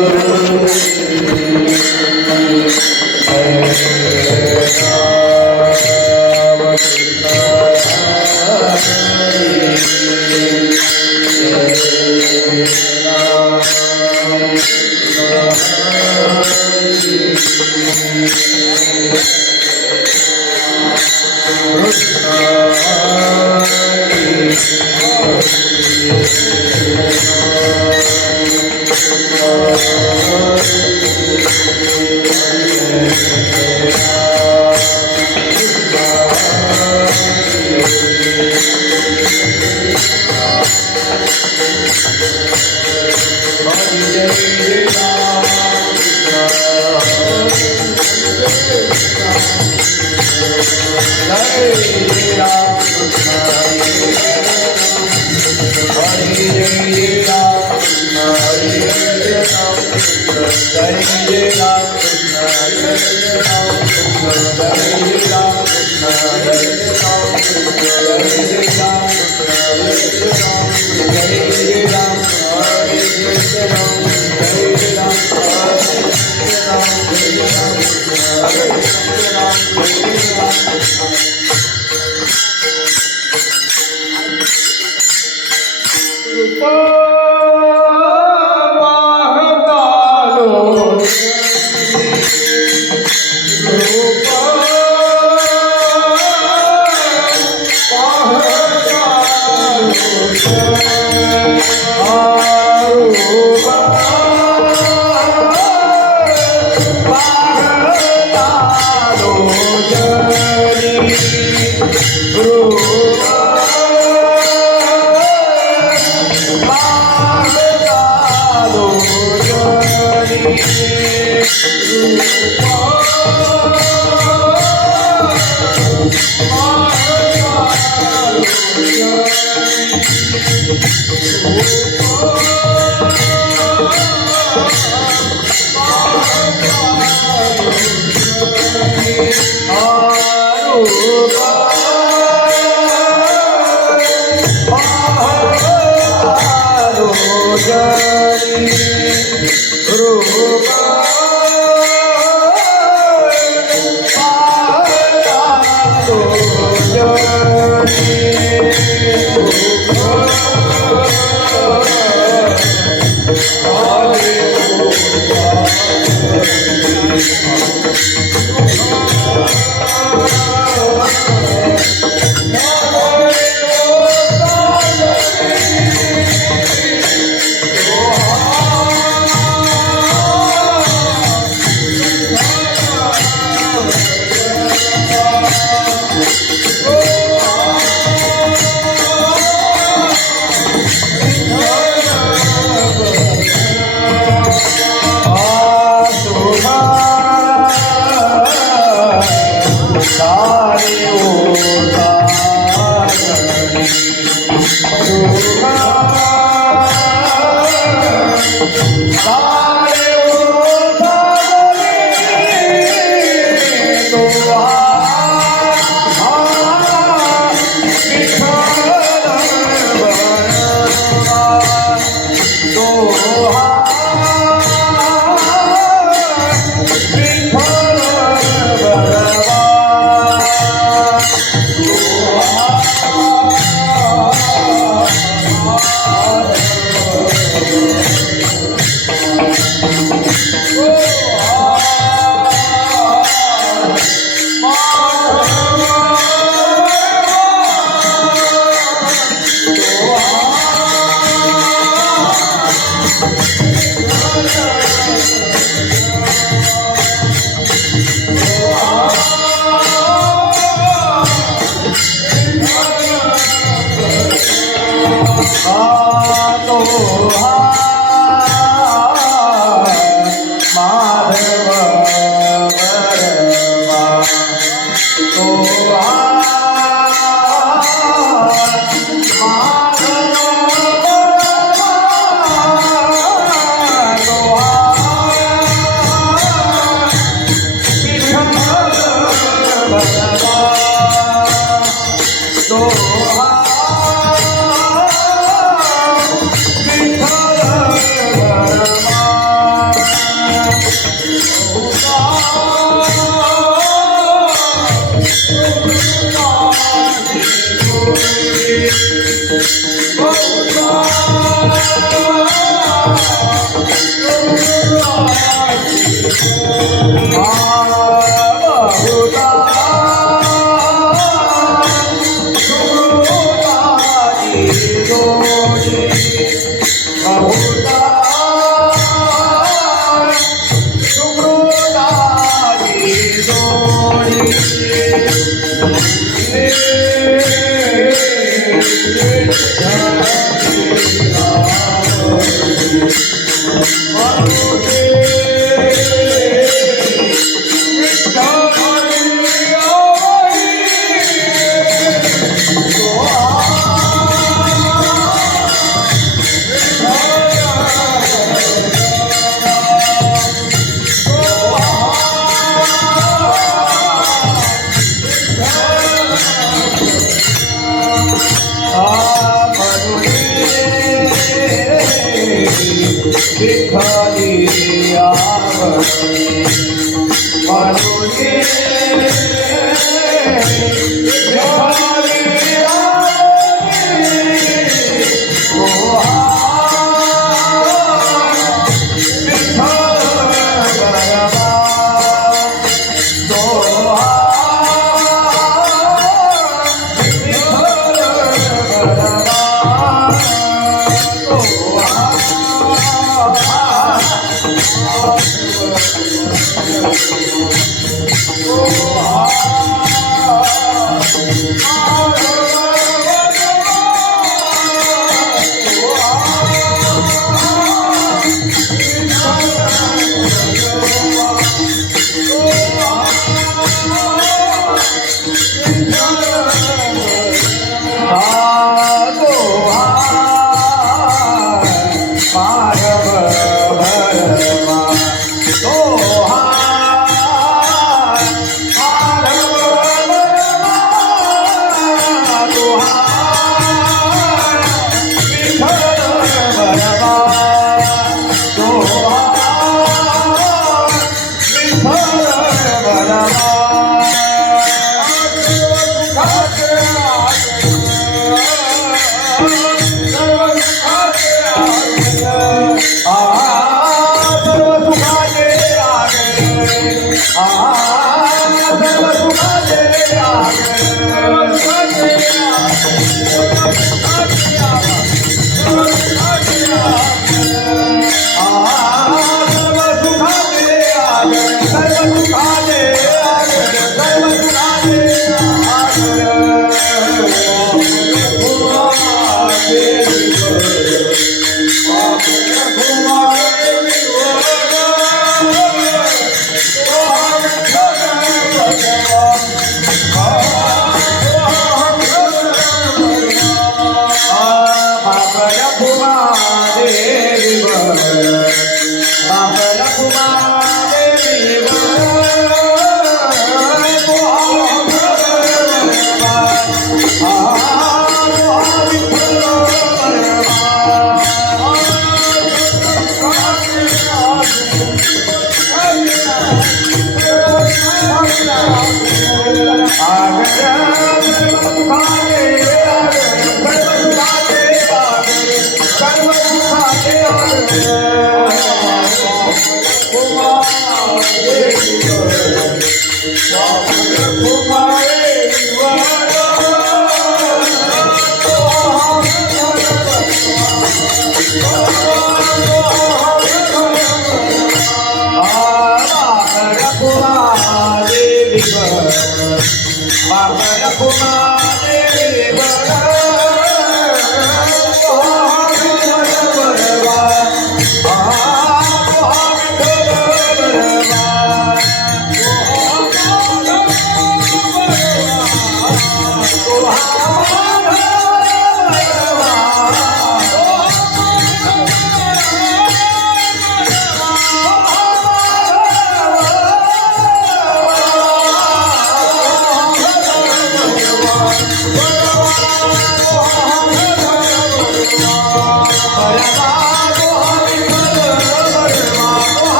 Oh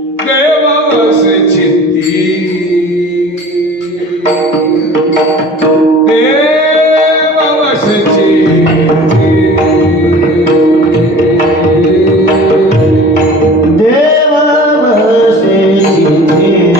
देवावस चित्ती देवावस चित्ती देवावस चित्ती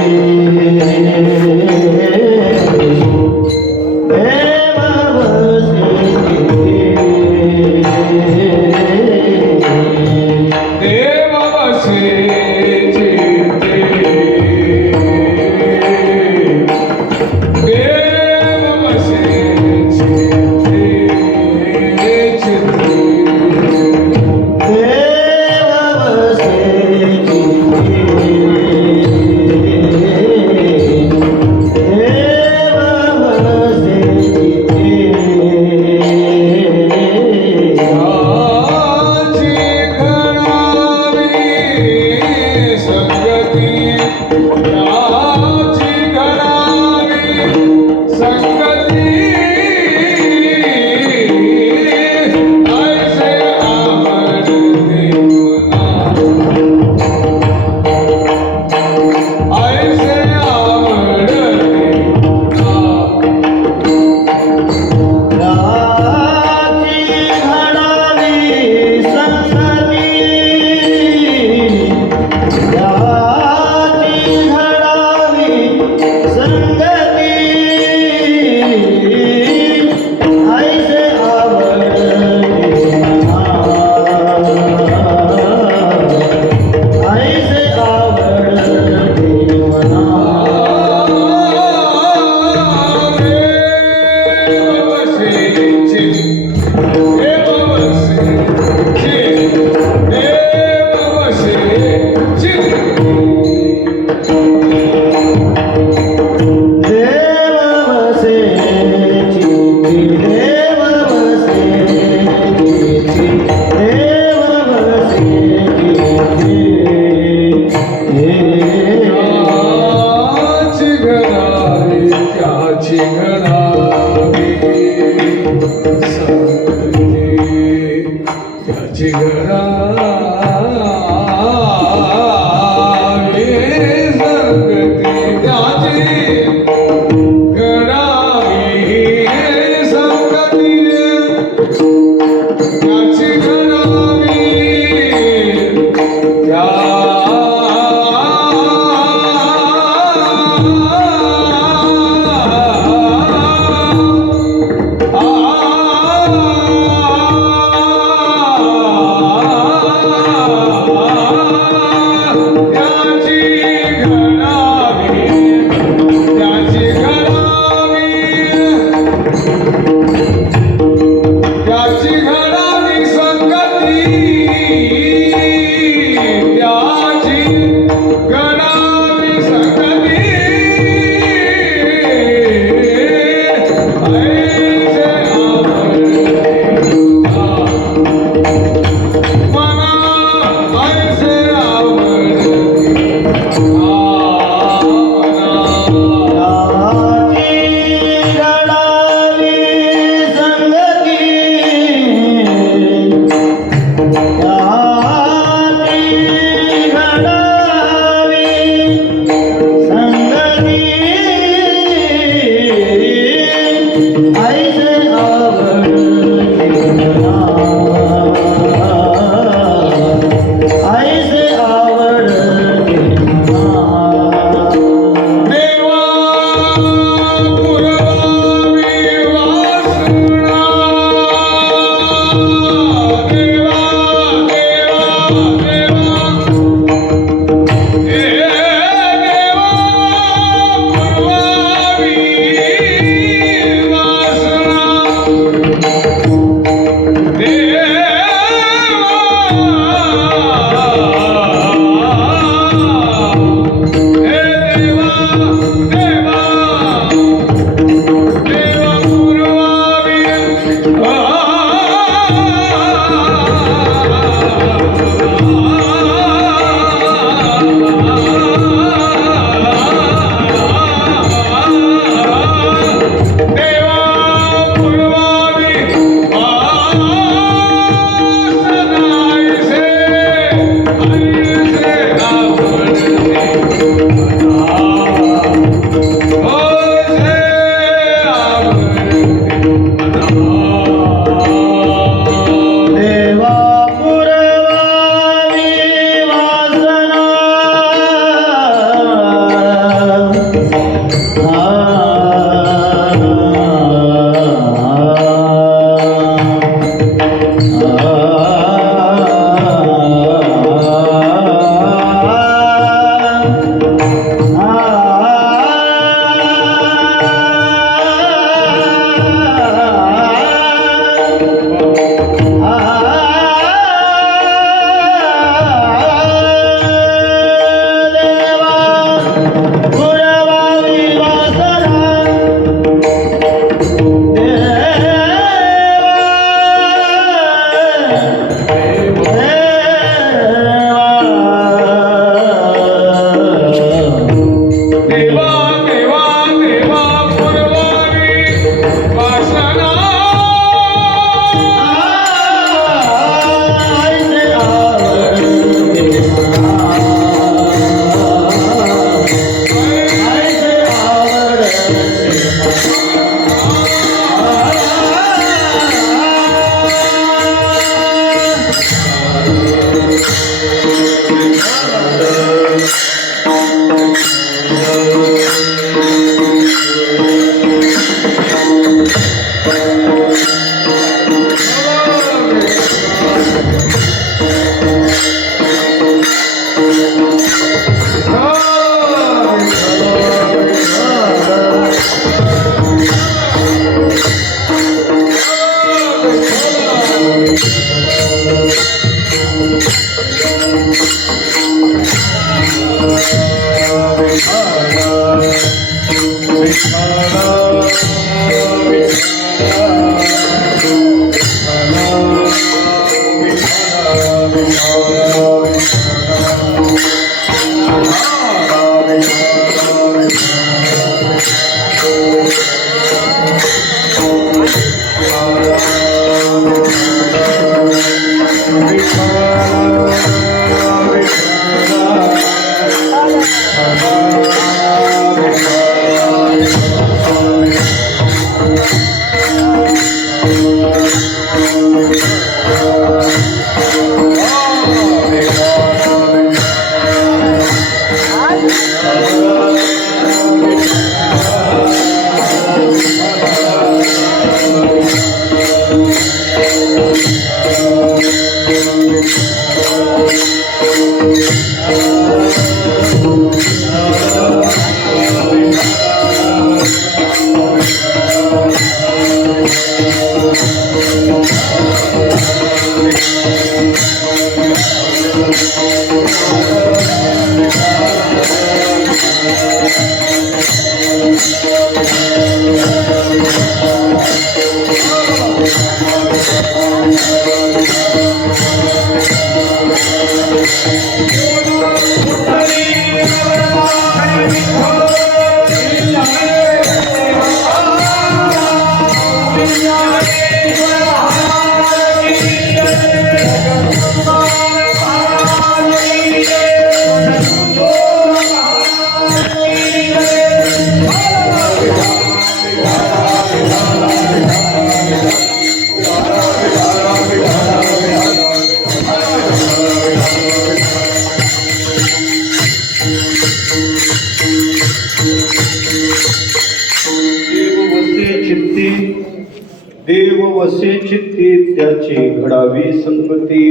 देव वसे चित्ती त्याची घडावी संगती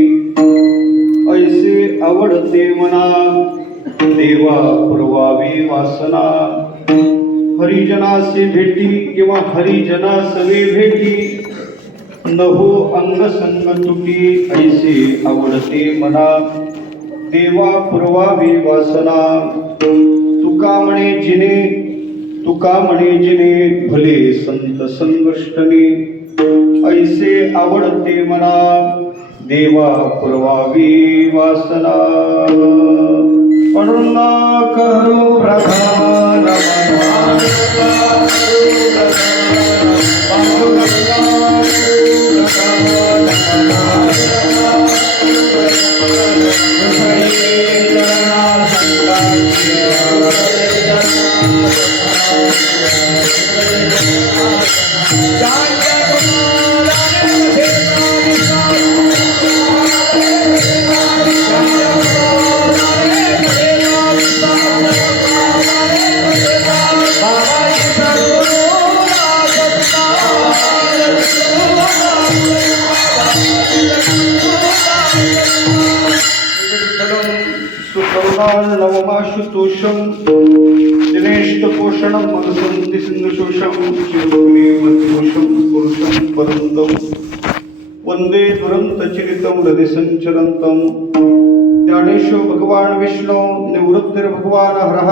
ऐसे आवडते मना देवा पुरवावी वासना हरिजनासे भेटी किंवा हरिजना सवे भेटी नभो अंग संग तुटी ऐसे आवडते मना देवा पुरवावी वासना तुका म्हणे जिने भले संत संगष्टने ऐसे आवडते मना देवा पुरवावी वासना पडुना करू प्रधान नवमाशुतोषम दिनेष्टपोषणं मनसन्ति सिन्धुशोषं चिरोमे मतिभूषं पुरुषं परन्दं वन्दे दुरन्तचरितं हृदिसञ्चरन्तं ज्ञानेशो भगवान् विष्णु निवृत्तिर्भगवान् हरः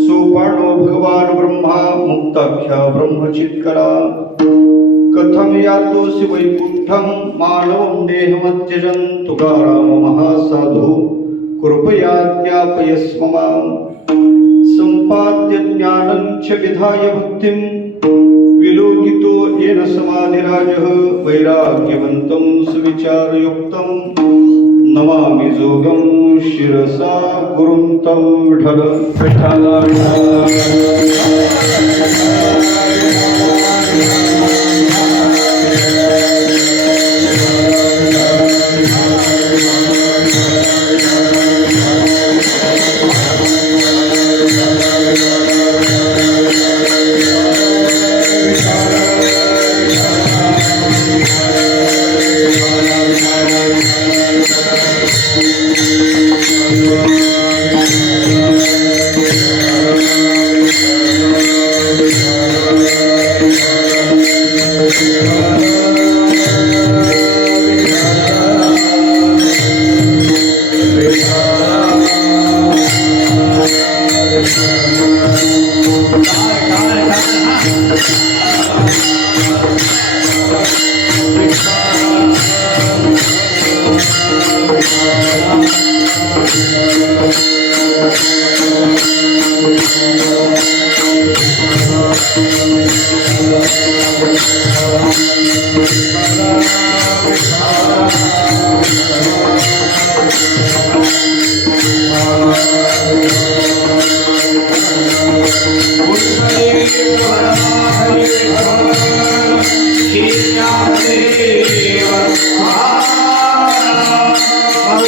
सोपानो भगवान् ब्रह्मा मुक्ताख्या ब्रह्मचित्करा कथं यातोऽसि वैकुण्ठं मानवं देहमत्यजन् तुकाराम महासाधु कृपया ज्ञापयस्व मां सम्पाद्य ज्ञानं च विधाय भक्तिं विलोकितो येन समाधिराजः वैराग्यवन्तं सुविचारयुक्तं नमामि जोगं शिरसा गुरुं तं विठ्ठल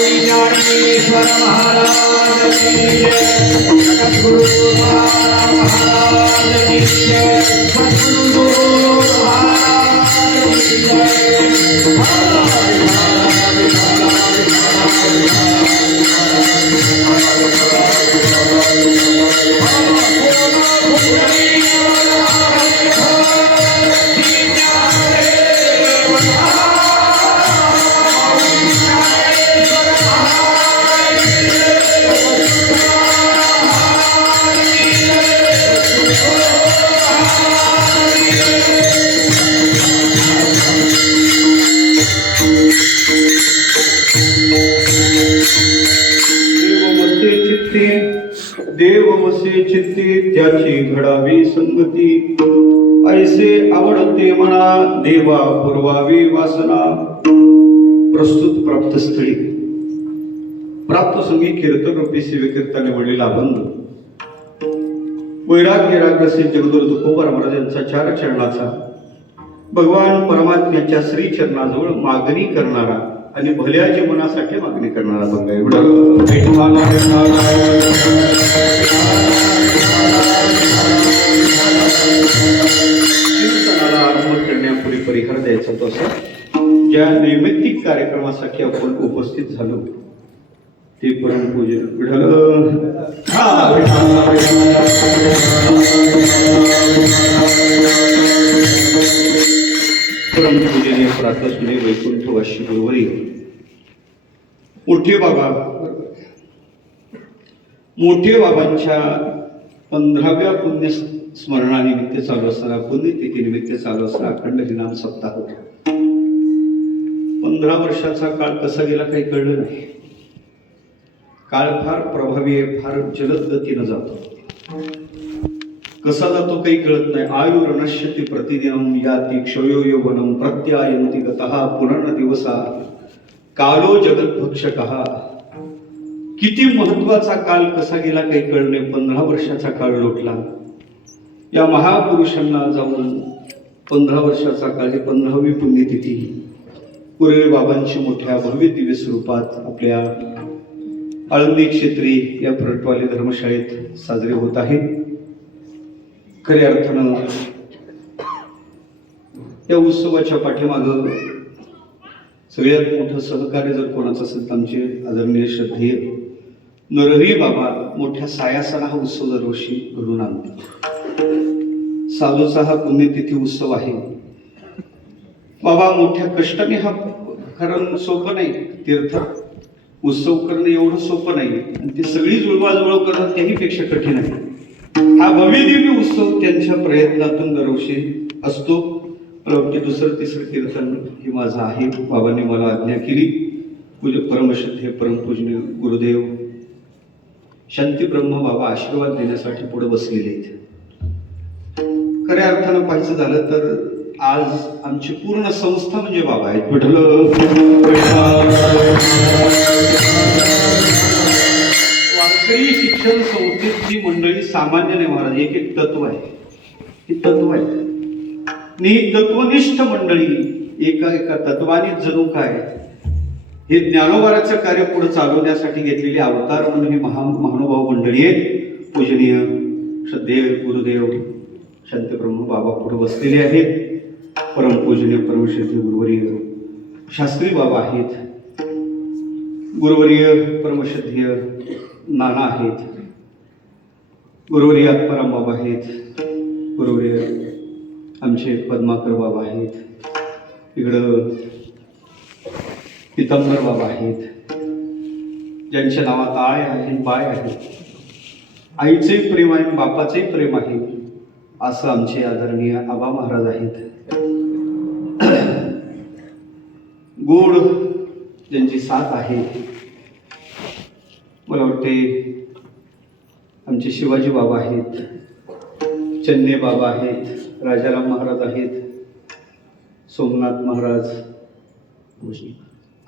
ज्ञानेश्वर महाराज की जय, सद्गुरु महाराज की जय, सद्गुरु महाराज की देवमसे चित्ती त्याची घडावी संगती ऐसे आवडते मना देवा पुरवावी वासना. प्रस्तुत प्राप्तस्थळी प्राप्त संगी कीर्तन रूपी सेवेकरिता निवडलेला अभंग वैराग्य रागरसी जगदुर तुकोबर महाराज यांचा 4 चरणाचा भगवान परमात्म्याच्या श्री चरणाजवळ मागणी करणारा आणि भल्या जीवनासाठी मागणी करणारा अभंग आहे. कीर्तनाला आरंभ करण्यापूर्वी परिहार द्यायचा तो असा, ज्या नैमित्तिक कार्यक्रमासाठी आपण उपस्थित झालो ते परमपूज्य विठ्ठल परमपूजनीय प्रातस्मरणीय वैकुंठवासी गुरुवरी मोठे बाबांच्या 15व्या पुण्य स्मरणानिमित्त चालू असणारा पुण्यतिथीनिमित्त चालू असणारा अखंड हरिनाम सप्ताह होता. 15 वर्षाचा काळ कसा गेला काही कळलं नाही. काळ फार प्रभावी आहे, फार जलद गतीनं जातो. कसा जातो काही कळत नाही. आयुर्नश्यति प्रतिदिनं याति क्षयो यौवनं प्रत्यायन्ति गतः पुनर्न दिवसा कालो जगद्भक्षकः. किती महत्वाचा काळ कसा गेला काही कळलं नाही. 15 वर्षाचा काळ लोटला. या महापुरुषांना जाऊन 15 वर्षाचा काळ, 15वी पुण्यतिथी कुरळे बाबांची मोठ्या भव्य दिव्य स्वरूपात आपल्या आळंदी क्षेत्री या प्रटवाले धर्मशाळेत साजरे होत आहे. खऱ्या अर्थानं या उत्सवाच्या पाठीमागं सगळ्यात मोठं सहकार्य जर कोणाचं असेल तर आमचे आदरणीय श्रद्धेय नरहरी बाबा मोठ्या सायासाला हा उत्सव दरवर्षी घडून आणतात. सालोचा हा पुण्यतिथी उत्सव आहे. बाबा मोठ्या कष्टाने हा, कारण सोपं नाही, तीर्थ उत्सव करणं एवढं सोपं नाही आणि ती सगळी जुळवाजुळव करणं त्याही पेक्षा कठीण आहे. हा भव्य दिव्य उत्सव त्यांच्या प्रयत्नातून दरवर्षी असतो. प्रवृत्ती 2-3 कीर्तन हे माझं आहे. बाबांनी मला आज्ञा केली. पूज्य परमश्रद्धेय परमपूजनीय गुरुदेव शांती ब्रह्म बाबा आशीर्वाद देण्यासाठी पुढे बसलेले आहेत. खऱ्या अर्थानं पाहायचं झालं तर आज आमची पूर्ण संस्था म्हणजे बाबा आहेत. वारकरी शिक्षण संस्थेची मंडळी सामान्य नाही महाराज, एक तत्व आहे. हे तत्व आहे आणि तत्वनिष्ठ मंडळी एका तत्वाने जणू काय हे ज्ञानोबाराचं कार्य पुढे चालवण्यासाठी घेतलेली अवतार म्हणून ही महानुभाव मंडळी आहेत. पूजनीय श्रद्धेय गुरुदेव शांतब्रह्म बाबा पुढे बसलेले आहेत. परमपूजनीय परमश्रद्धेय गुरुवर्य शास्त्री बाबा आहेत. गुरुवर्य परमश्रद्धेय नाना आहेत. गुरुवर्य आत्माराम बाबा आहेत. गुरुवर्य आमचे पद्माकर बाबा आहेत. इकडं पितांबर बाबा आहेत, ज्यांच्या नावात आय आहे बाय आहे. आईचंही प्रेम आहे, बापाचंही प्रेम आहे. असं आमचे आदरणीय आबा महाराज आहेत. गोड ज्यांची साथ आहे, मला वाटते आमचे शिवाजी बाबा आहेत. चन्ने बाबा आहेत, राजाराम महाराज आहेत, सोमनाथ महाराज,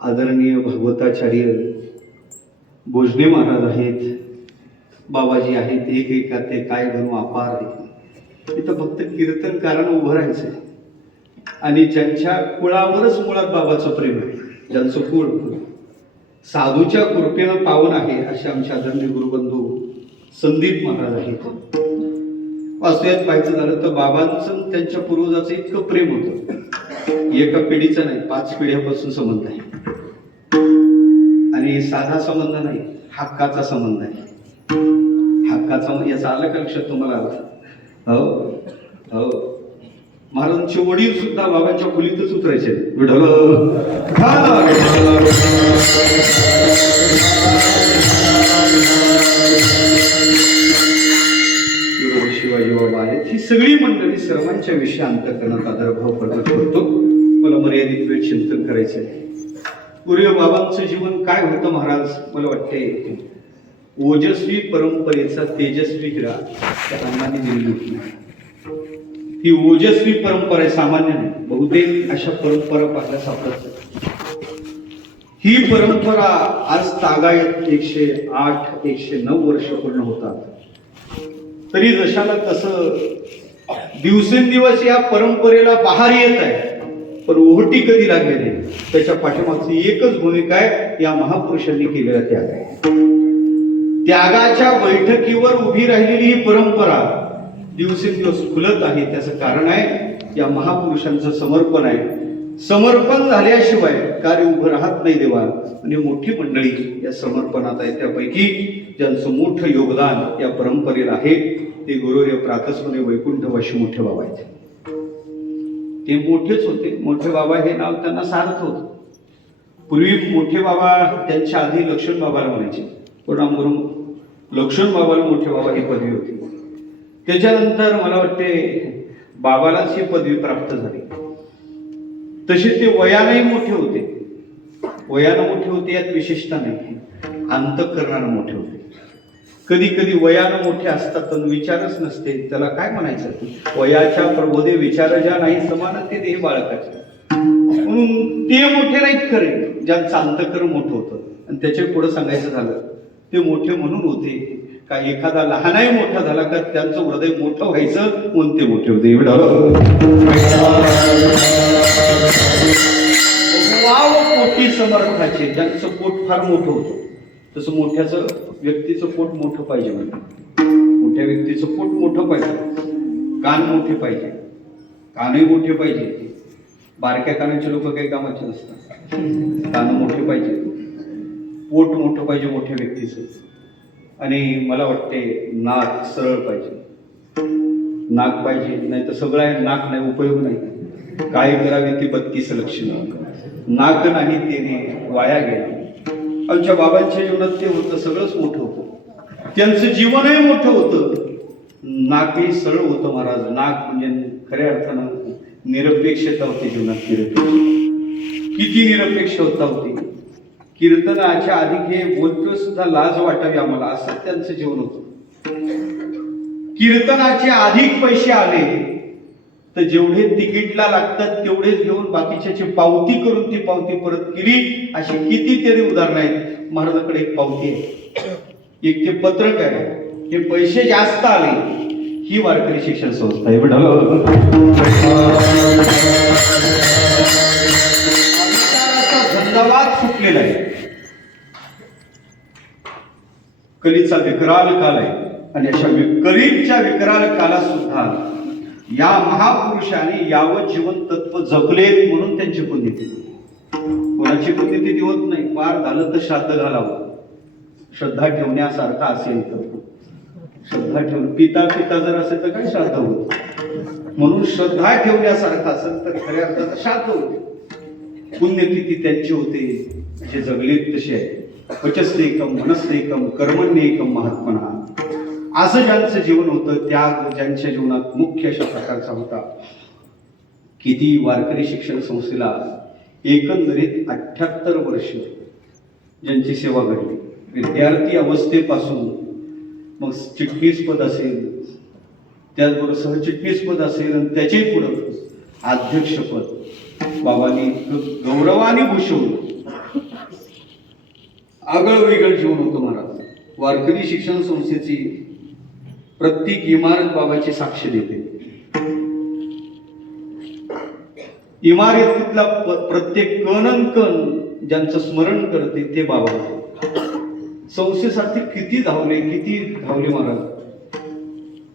आदरणीय भागवताचार्य भोजने महाराज आहेत, बाबाजी आहेत. एक एकाते काय गणू अपार आहे. इथं फक्त कीर्तनकारानं उभं राहायचं आणि ज्यांच्या कुळावरच मुळात बाबाचं प्रेम आहे, ज्यांचं कुळ साधूच्या कृपेनं पावन आहे, असे आमचे आदरणीय गुरुबंधू संदीप महाराज आहेत. वास्तव्यात पाहायचं झालं तर बाबांचं त्यांच्या पूर्वजाचं इतकं प्रेम होतं, एका पिढीचं नाही 5 पिढ्यापासून संबंध आहे. आणि साधा संबंध नाही, हक्काचा संबंध आहे. हक्काचा याचा आलं का लक्षात तुम्हाला? हो हो. महाराजांचे वडील सुद्धा बाबांच्या खोलीतच उतरायचे. विठ्ठल शिवाजी बाबा आहेत. ही सगळी मंडळी सर्वांच्या विषयी अंतःकरणात आदरभाव प्रकट करतो. मला मर्यादित वेळ चिंतन करायचं आहे. गुरु बाबांचं जीवन काय होतं महाराज? मला वाटते ओजस्वी परंपरेचा तेजस्वी हिरा त्या अण्णांनी दिली होती. ही ओजस्वी परंपरा आहे, सामान्य नाही. बहुतेक अशा परंपरा पाहायला सापडत. ही परंपरा आज तागायत 108 109 वर्ष पूर्ण होतात. तरी जशाला तसं दिवसेंदिवस या परंपरेला बहार येत आहे, पण ओहोटी कधी लागली नाही. त्याच्या पाठीमागची एकच भूमिका आहे, या महापुरुषांनी केलेला त्याग आहे. त्यागाच्या बैठकीवर उभी राहिलेली ही परंपरा दिवसेंदिवस फुलत आहे. त्याचं कारण आहे या महापुरुषांचं समर्पण आहे. समर्पण झाल्याशिवाय कार्य उभं राहत नाही देवा. आणि मोठी मंडळी या समर्पणात आहे. त्यापैकी ज्यांचं मोठं योगदान या परंपरेला आहे ते गुरुवर्य प्रातस्मने वैकुंठवासी मोठे बाबा आहेत. ते मोठेच होते. मोठे बाबा हे नाव त्यांना सार्थ होतं. पूर्वी मोठे बाबा त्यांच्या आधी लक्ष्मण बाबाला म्हणायचे. प्रणाम करून लक्ष्मण बाबाला मोठे बाबा ही पदवी होती. त्याच्यानंतर मला वाटते बाबालाच ही पदवी प्राप्त झाली. तसे ते वयानंही मोठे होते. वयानं मोठे होते यात विशेषता नाही, अंतःकरणानं मोठे होते. कधी कधी वयानं मोठे असतात पण विचारच नसते. त्याला काय म्हणायचं? वयाच्या प्रबोधे विचार ज्या नाही समान ते देह बाळकाचे. म्हणून ते मोठे नाहीत खरे, ज्यांचं अंतःकरण मोठं होतं. आणि त्याच्या पुढे सांगायचं झालं ते मोठे म्हणून होते का एखादा लहानही मोठा झाला का त्यांचं हृदय मोठं व्हायचं म्हणून ते मोठे होते. वाव पोटी समर्थाचे, ज्यांचं पोट फार मोठं होतं. तसं मोठ्याचं व्यक्तीचं पोट मोठं पाहिजे. म्हणजे मोठ्या व्यक्तीचं पोट मोठं पाहिजे, कान मोठे पाहिजे, कानही मोठे पाहिजे. बारक्या कानाचे लोक काही कामाचे नसतात. कान मोठे पाहिजे, पोट मोठं पाहिजे मोठ्या व्यक्तीचं. आणि मला वाटते नाक सरळ पाहिजे. नाक पाहिजे, नाही तर सगळं आहे नाक नाही, उपयोग नाही. काय करावे ती 32 लक्षणं. नाक नाही तेने वाया गेला. आमच्या बाबांच्या जीवनात ते होतं, सगळंच मोठं होतं. त्यांचं जीवनही मोठं होतं, नाकही सरळ होतं महाराज. नाक म्हणजे खऱ्या अर्थानं निरपेक्षता होती जीवनात. किती निरपेक्षता होती. कीर्तनाच्या आधी हे बोलतो सुद्धा लाज वाटावी आम्हाला, असं त्यांचं जीवन होतं. कीर्तनाचे अधिक पैसे आले तर जेवढे तिकीटला लागतात तेवढेच घेऊन बाकीच्याची पावती करून ती पावती परत केली. अशी कितीतरी उदाहरणं आहेत. महाराजांकडे एक पावती आहे, एक ते पत्रक आहे. हे पैसे जास्त आले, ही वारकरी शिक्षण संस्था आहे. धन्यवाद सुटलेला आहे. कलीचा विकराल काल आहे. आणि अशा कलीच्या विकराल कालात सुद्धा या महापुरुषांनी यावं जीवन तत्व जगले म्हणून त्यांची पुण्यतिथी. कोणाची पुण्यतिथी होत नाही. पार झालं तर श्राद्ध घालावं. श्रद्धा ठेवण्यासारखा असेल तर श्रद्धा ठेवून पिता जर असेल तर काय श्राद्ध होत. म्हणून श्रद्धा ठेवण्यासारखं असेल तर खऱ्या अर्थात श्राद्ध होते. पुण्यतिथी त्यांची होते जे जगलेत तसे आहे. वचस्तेकम मनस्तेकम कर्मण्येकम महात्मना. असं ज्यांचं जीवन होतं, त्याग ज्यांच्या जीवनात मुख्य अशा प्रकारचा होता. किती वारकरी शिक्षण संस्थेला एकंदरीत 78 वर्ष ज्यांची सेवा घडली. विद्यार्थी अवस्थेपासून मग चिटणीस पद असेल, त्याचबरोबर सरचिटणीसपद असेल आणि त्याच्याही पुढं अध्यक्षपद बाबांनी इतकं गौरवाने भूषवलं. आगळं वेगळं जीवन होतं महाराज. वारकरी शिक्षण संस्थेची प्रत्येक इमारत बाबाची साक्ष देते. इमारतीतला प्रत्येक कण अन कण ज्यांचं स्मरण करते ते बाबा. संस्थेसाठी किती धावले महाराज.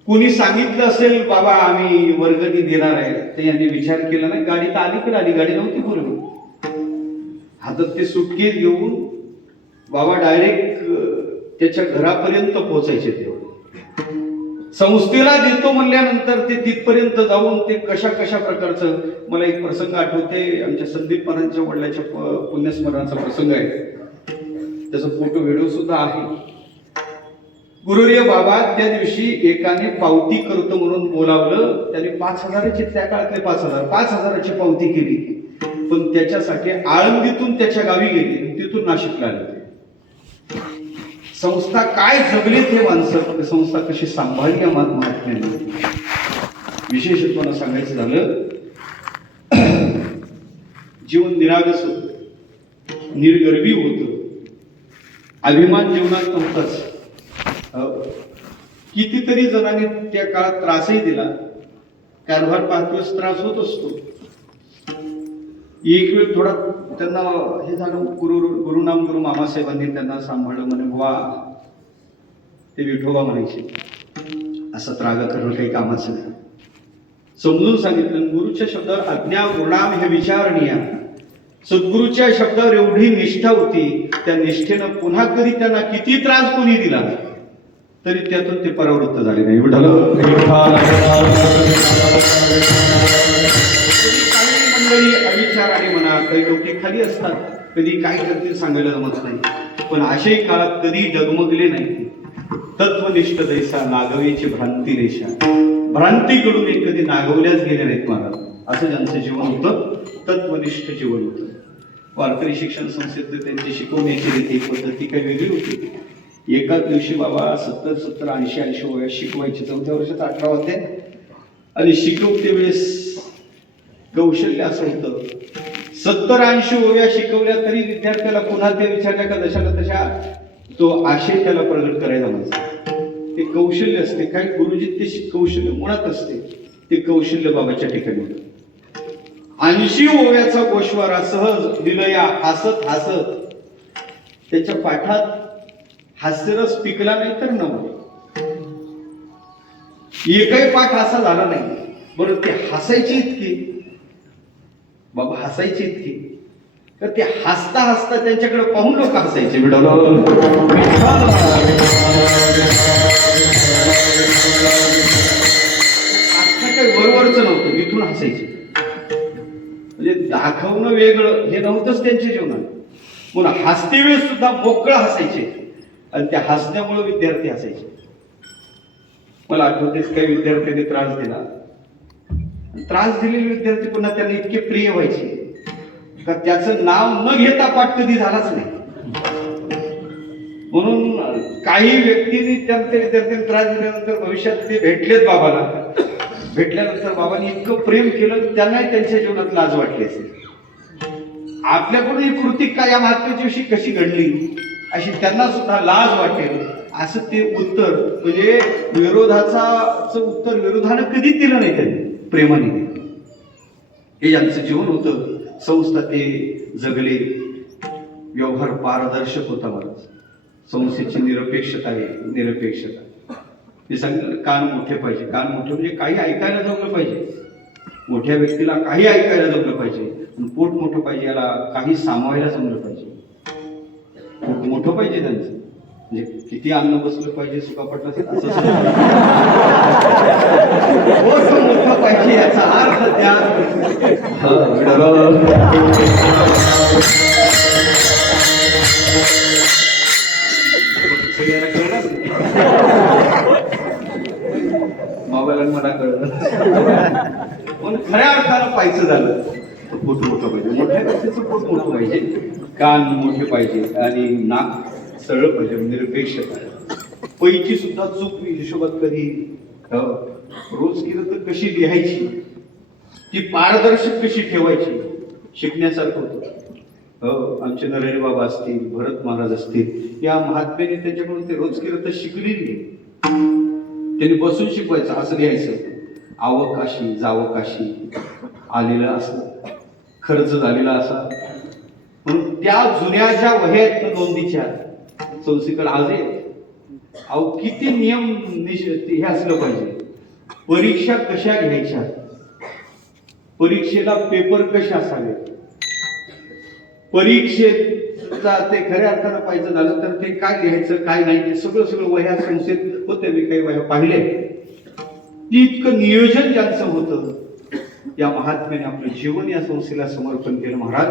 कोणी सांगितलं असेल बाबा आम्ही वर्गणी देणार आहे, तर यांनी विचार केला नाही. गाडी तर अलीकडे आली, गाडी नव्हती बरोबर. हातात ते सुटकेस घेऊन बाबा डायरेक्ट त्याच्या घरापर्यंत पोहोचायचे. तेव्हा संस्थेला देतो म्हणल्यानंतर ते तिथपर्यंत जाऊन ते कशा प्रकारचं. मला एक प्रसंग आठवते, आमच्या संदीप महाराजांच्या वडिलांच्या पुण्यस्मरणाचा प्रसंग आहे. त्याचा फोटो व्हिडिओ सुद्धा आहे. गुरुदेव बाबा त्या दिवशी एकाने पावती करतो म्हणून बोलावलं. त्याने 5,000ची, त्या काळातले 5,000ची पावती केली. पण त्याच्यासाठी आळंदीतून त्याच्या गावी गेली, तिथून नाशिकला आले. संस्था काय जगली ते माणसं, संस्था कशी सांभाळली या महात्म्याने. विशेषत्वानं सांगायचं झालं, जीवन निरागस होत, निर्गर्भी होत, अभिमान जीवनात नव्हताच. कितीतरी जणांनी त्या काळात त्रासही दिला. कारभार 5 दिवस त्रास होत असतो. एक वेळ थोडा त्यांना हे झालं, गुरुनाम गुरु मामासाहेबांनी त्यांना सांभाळलं. म्हणे वा, ते विठोबा म्हणायचे, असं त्राग करणं काही कामाचं नाही. समजून सांगितलं. गुरुच्या शब्दावर आज्ञा गुरुनाम हे विचारणीय. सद्गुरूच्या शब्दावर एवढी निष्ठा होती, त्या निष्ठेनं पुन्हा कधी त्यांना किती त्रास कोणी दिला तरी त्यातून ते परावृत्त झाले नाही. मंडळी अविचाराने म्हणा, काही लोक खाली असतात, कधी काय करतील सांगायला जमत नाही. पण अशाही काळात कधी डगमगले नाही. तत्वनिष्ठ दैसा नागवेची भ्रांती रेषा. भ्रांतीकडून एक कधी नागवल्याच गेले नाहीत महाराज. असं ज्यांचं जीवन होतं, तत्वनिष्ठ जीवन होतं. वारकरी शिक्षण संस्थेत त्यांची शिकवण्याची रीती पद्धती काही वेगळी होती. एकाच दिवशी बाबा 70, 80 वयात शिकवायचे. 4थ्या वर्षात 18 होते आणि शिकवते वेळेस कौशल्य असं होतं, 70-80 ओव्या शिकवल्या तरी विद्यार्थ्याला पुन्हा ते विचारल्या का जशाला तशा तो आशय त्याला प्रगट करायला जमायचा. ते कौशल्य असते. काही गुरुजी ते कौशल्य मुळात असते. ते कौशल्य बाबाच्या ठिकाणी होतं. 80 ओव्याचा गोषवारा सहज दिलया हसत त्याच्या पाठात हास्यरस पिकला नाही तर नव्हे. एकही पाठ असा झाला नाही. बरं, ते हसायची इतकी, बाबा हसायची इतकी, तर ते हसता त्यांच्याकडे पाहून लोक हसायचे. काही वरवरच नव्हतं, इथून हसायचे. म्हणजे दाखवणं वेगळं हे नव्हतंच त्यांच्या जीवनात. म्हणून हसते वेळेस सुद्धा मोकळं हसायचे आणि त्या हसण्यामुळे विद्यार्थी हसायचे. मला आठवतेच काही विद्यार्थ्यांनी त्रास दिला. त्रास दिलेले विद्यार्थी पुन्हा त्यांना इतके प्रिय व्हायचे का त्याचं नाव न घेता पाठ कधी झालाच नाही. म्हणून काही व्यक्तींनी त्या विद्यार्थ्यांना त्रास दिल्यानंतर भविष्यात ते भेटलेत बाबाला. भेटल्यानंतर बाबांनी इतकं प्रेम केलं, त्यांनाही त्यांच्या जीवनात लाज वाटली असेल. आपल्याकडून ही कृती काय या महात्म्याच्या विषयी कशी घडली अशी त्यांना सुद्धा लाज वाटेल असं ते उत्तर, म्हणजे विरोधाचं उत्तर विरोधानं कधीच दिलं नाही त्यांनी, प्रेमाने दिलं. हे यांचं जीवन होतं. संस्था ते जगले. व्यवहार पारदर्शक होता महाराज. संस्थेची निरपेक्षता आहे. मी सांगितलं, कान मोठे पाहिजे. कान मोठे म्हणजे काही ऐकायला जमलं पाहिजे. मोठ्या व्यक्तीला काही ऐकायला जमलं पाहिजे. पोट मोठं पाहिजे, याला काही सामावायला जमलं पाहिजे. पोट मोठं पाहिजे त्यांचं, म्हणजे किती अन्न बसलं पाहिजे सुखापटलं असं पोट मोठं पाहिजे याचा अर्थ त्या मोबाईल मला कळलं. पण खऱ्या अर्थानं पाहायचं झालं तर पोट मोठं पाहिजे. मोठ्या व्यक्तीचं पोट मोठं पाहिजे, कान मोठे पाहिजे आणि नाक सरळ पाहिजे, निरपेक्षता. पैची सुद्धा चूक हिशोबात कधी हो. रोज कीर्तन कशी लिहायची, ती पारदर्शक कशी ठेवायची, शिकण्यासारखं होतं. हो, आमचे नरहरी बाबा असतील, भरत महाराज असतील, या महात्म्याने त्यांच्याकडून ते रोज कीर्तन शिकलेली. त्यांनी बसून शिकवायचं, असं लिहायचं. आवकाशी जावकाशी आलेलं असं, खर्च झालेला असा. म्हणून त्या जुन्या ज्या वह्या आहेत नोंदीच्या संस्थेकडे आज आहे. अहो किती नियम हे असलं पाहिजे. परीक्षा कशा घ्यायच्या, परीक्षेला पेपर कसे असावे, परीक्षेचा ते खऱ्या अर्थानं पाहिजे झालं तर ते काय लिहायचं काय नाही ते सगळं वह्या संस्थेत होते. मी काही वह्या पाहिले. इतकं नियोजन ज्यांचं होतं, या महात्म्याने आपलं जीवन या संस्थेला समर्पण केलं. महाराज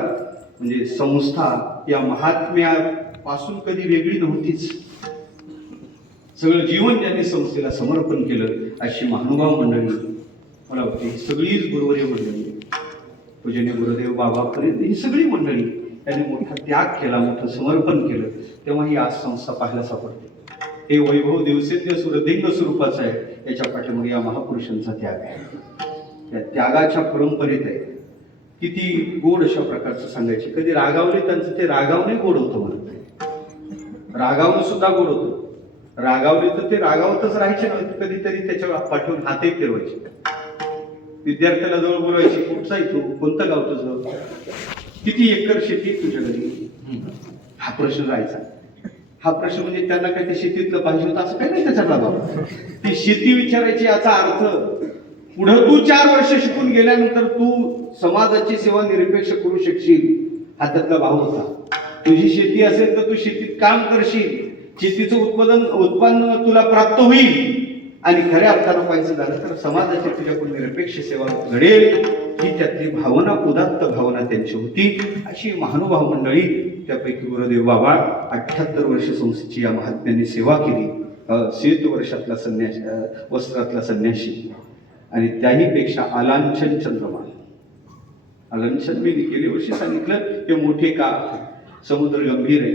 म्हणजे संस्था या महात्म्यापासून कधी वेगळी नव्हतीच. सगळं जीवन ज्यांनी संस्थेला समर्पण केलं, अशी महानुभाव मंडळी मला वाटते सगळीच गुरुवर्य मंडळी, पूजनीय गुरुदेव बाबापर्यंत ही सगळी मंडळी त्यांनी मोठा त्याग केला, मोठं समर्पण केलं. तेव्हा ही आज संस्था पाहायला सापडते. हे वैभव दिवसेंदिवस सुरदिंग स्वरूपाचं आहे. याच्या पाठीमागे या महापुरुषांचा त्याग आहे. त्या त्यागाच्या परंपरेत आहे. किती गोड अशा प्रकारचं सांगायचे. कधी रागावले त्यांचं ते रागावणे गोड होतं म्हणत, रागावणं सुद्धा गोड होतं. रागावले तर ते रागावतच राहायचे नव्हते, कधीतरी त्याच्यावर पाठवून हातही फिरवायचे. विद्यार्थ्याला जवळ बोलायचे, कुठचा तू, कोणतं गाव तुझं, किती एकर शेती तुझ्या घरी, हा प्रश्न राहायचा. हा प्रश्न म्हणजे त्यांना काही ते शेतीतलं पाहिजे होतं असं काही नाही त्याच्यातला भाव. ती शेती विचारायची याचा अर्थ पुढं तू 4 वर्ष शिकून गेल्यानंतर तू समाजाची सेवा निरपेक्ष करू शकशील, हा त्यातला भाव होता. तुझी शेती असेल तर तू शेतीत काम करशील, शेतीचं उत्पन्न तुला प्राप्त होईल आणि खऱ्या अर्थानं पाहिजे झालं तर समाजाची तुझ्याकडून निरपेक्ष सेवा घडेल, ही त्यातली भावना, उदात्त भावना त्यांची होती. अशी महानुभाव मंडळी. त्यापैकी गुरुदेव बाबा 78 वर्ष संस्थेची या महात्म्यांनी सेवा केली. 7 वर्षातला संन्यासी, वस्त्रातला संन्यासी, आणि त्याही पेक्षा आलांछन चंद्रमा. आलांछन मी गेल्या वर्षी सांगितलं ते मोठे का समुद्र गंभीर आहे.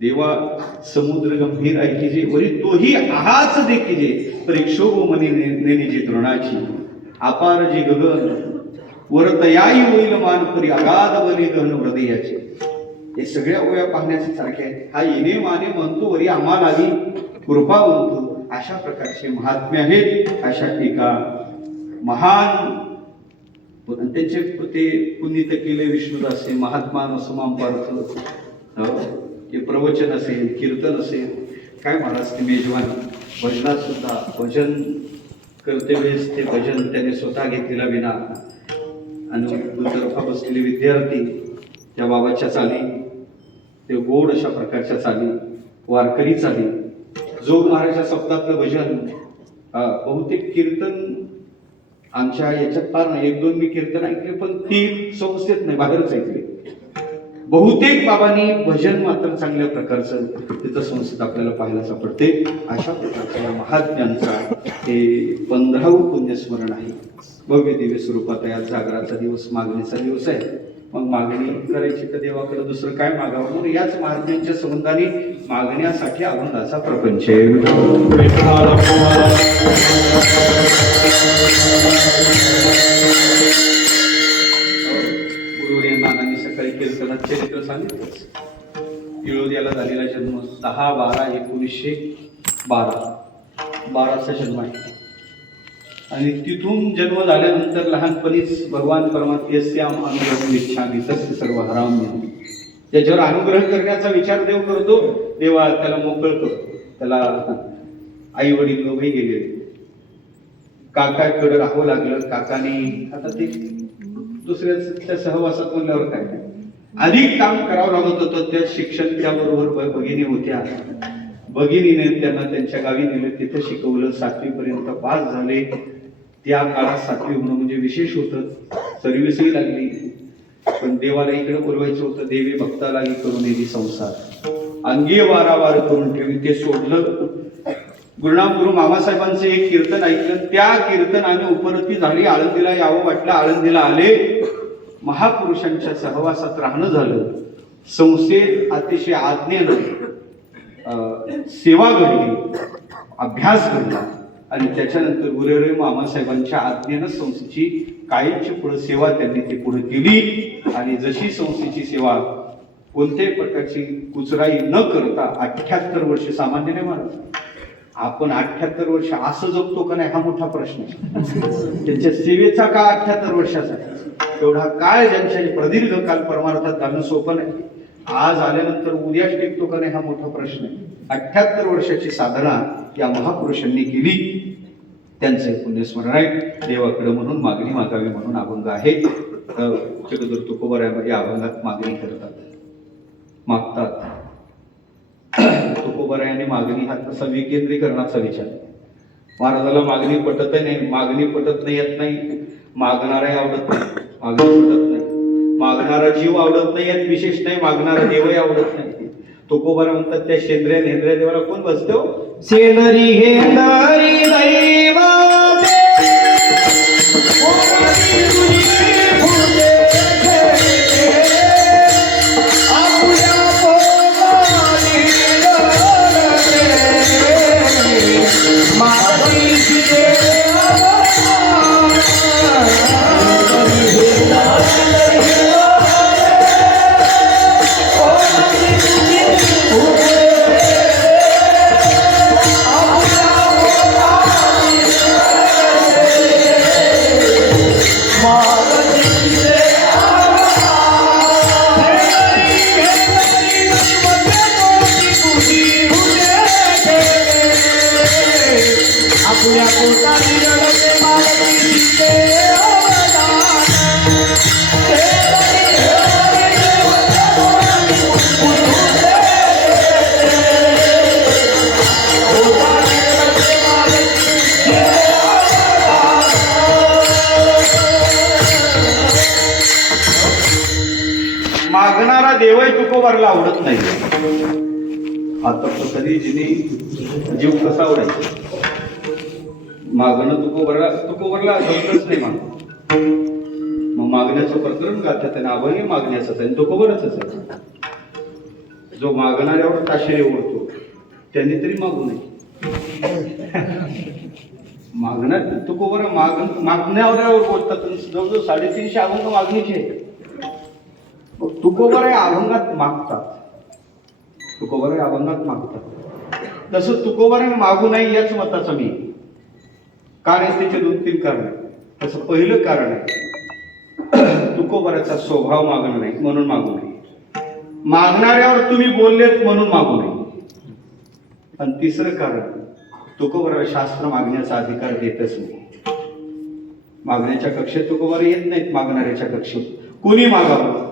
देवा समुद्र गंभीर आहे की जे वरी तोही आहाच देखील परीक्षोभ मनी नेनेची तृणाची अपार जे गगन वरतयाई होईल मानपरी अगाध वरी गहन हृदयाचे. हे सगळ्या ओव्या पाहण्याचे सारखे आहेत. हा येणे माने म्हणतो वरी आम्हाला आली कृपा म्हणतो. अशा प्रकारचे महात्मे आहेत. अशा एका महान त्यांचे ते पुण्यत केले विष्णुदासे महात्मा समाम पार्थ. हे प्रवचन असेल, कीर्तन असेल, काय महाराज ते मेजवान भजनात सुद्धा भजन करते वेळेस ते भजन त्याने स्वतः घेतलेला विना आणि दुतर्फा बसलेले विद्यार्थी त्या बाबाच्या चाली, ते गोड अशा प्रकारच्या चाली, वारकरी चाली, जोग महाराजच्या सप्तातलं भजन, बहुतेक कीर्तन आमच्या याच्यात फार नाही, 1-2 मी कीर्तन ऐकले, पण ती संस्थेत नाही, बाहेरच ऐकले. बहुतेक बाबांनी भजन मात्र चांगल्या प्रकारचं तिथं संस्थेत आपल्याला पाहायला सापडते. अशा प्रकारच्या या महात्म्यांचा हे 15वं पुण्यस्मरण आहे. भव्य दिव्य स्वरूपात या जागराचा दिवस, मागणीचा दिवस आहे. मग मागणी करायची तर देवाकडे दुसरं काय मागावं, म्हणून याच महात्म्यांच्या संबंधाने मागण्यासाठी आनंदाचा प्रपंच आहे. नानांनी सकाळी कीर्तनात चरित्र सांगितलंच. तिळोद्याला झालेला जन्म 10/12/1912चा जन्म आहे. आणि तिथून जन्म झाल्यानंतर लहानपणीच भगवान परमात्मा यस्याम अनुग्रह इच्छामी तस्य सर्व हराम्य. त्याच्यावर अनुग्रह करण्याचा विचार देव करतो, देवा त्याला मोकळ करतो. त्याला आई वडील दोघेही गेले, काकाकडे राहावं लागलं. काकाने आता ते दुसऱ्याच्या सहवासात म्हणल्यावर काय अधिक काम करावं लागत होतं. त्या शिक्षण त्याबरोबर भगिनी होत्या. भगिनीने त्यांना त्यांच्या गावी नेलं, तिथं शिकवलं. 7वी पर्यंत पास झाले. त्या काळात 7वी होणं म्हणजे विशेष होतं. सर्व्हिसही लागली. पण देवाला इकडे बोलवायचं होतं. देवी भक्ता लागी करून येली संसार अंगे वारावार करून ठेवी. ते सोडलं. गुरुनाम गुरु मामासाहेबांचं एक कीर्तन ऐकलं. त्या कीर्तनाने उपरती झाली. आळंदीला यावं वाटलं. आळंदीला आले. महापुरुषांच्या सहवासात राहणं झालं. संस्थेत अतिशय आज्ञेनं सेवा घडली. अभ्यास घडला आणि त्याच्यानंतर गुरुदेव मामासाहेबांच्या आज्ञेनं संस्थेची कायमची पुढे सेवा त्यांनी ती पुढे केली आणि जशी संस्थेची सेवा कोणत्याही प्रकारची कुचराई न करता 78 वर्ष सामान्य नाही मानत आपण 78 वर्ष असं जगतो का नाही हा मोठा प्रश्न आहे. त्यांच्या सेवेचा काळ 78 वर्षाचा आहे. एवढा काळ ज्यांच्या प्रदीर्घ काल परमार्थात घालणं सोपं नाही. आज आल्यानंतर उद्याच टिकतो का नाही हा मोठा प्रश्न आहे. 78 वर्षाची साधना या महापुरुषांनी केली. त्यांचे पुण्यस्मरण आहे. देवाकडे म्हणून मागणी मागावी म्हणून अभंग आहे. जगदूर तुकोबराय या अभंगात मागणी करतात, मागतात. तुकोबरायाने मागणी हा तसा विकेंद्रीकरणाचा विचार. महाराजाला मागणी पटत नाही, मागणी पटत नाही येत नाही, मागणाराही आवडत नाही, मागणी पटत नाही, मागणारा जीव आवडत नाही यात विशेष नाही, मागणारा देवही आवडत नाही. तुकोबराय म्हणतात त्या शेंद्र्या नेंद्र्या देवाला कोण बसते हो? शेंदरी हेंदरी दैव मागणारा देवही तुकोबारला आवडत नाही. आता कधी जिने जीव कसा आवडायचा मागणं तुकोबरला जमतच नाही. मग मागण्याचं प्रकरण गातात आणि आभाही मागण्याचंच आहे, तुकोबरच आहे. जो मागणाऱ्यावर ताशेरे ओढतो त्यांनी तरी मागू नये. मागणार तुकोबर मागण्यावर बोलतात. जवळजवळ 350 अभंग मागणीचे आहेत. तुकोबराय अभंगात मागतात, तुकोबराय अभंगात मागतात. तसं तुकोबराय मागू नाही याच मताचा मी. कारण त्याचे 2-3 कारण आहेत. त्याचं पहिलं कारण आहे तुकोबराचा स्वभाव मागणं नाही म्हणून मागू नये. मागणाऱ्यावर तुम्ही बोललेत म्हणून मागू नये. आणि तिसरं कारण तुकोबराला शास्त्र मागण्याचा अधिकार देतच नाही. मागण्याच्या कक्षेत तुकोबराय येत नाहीत. मागणाऱ्याच्या कक्षेत कोणी मागावं,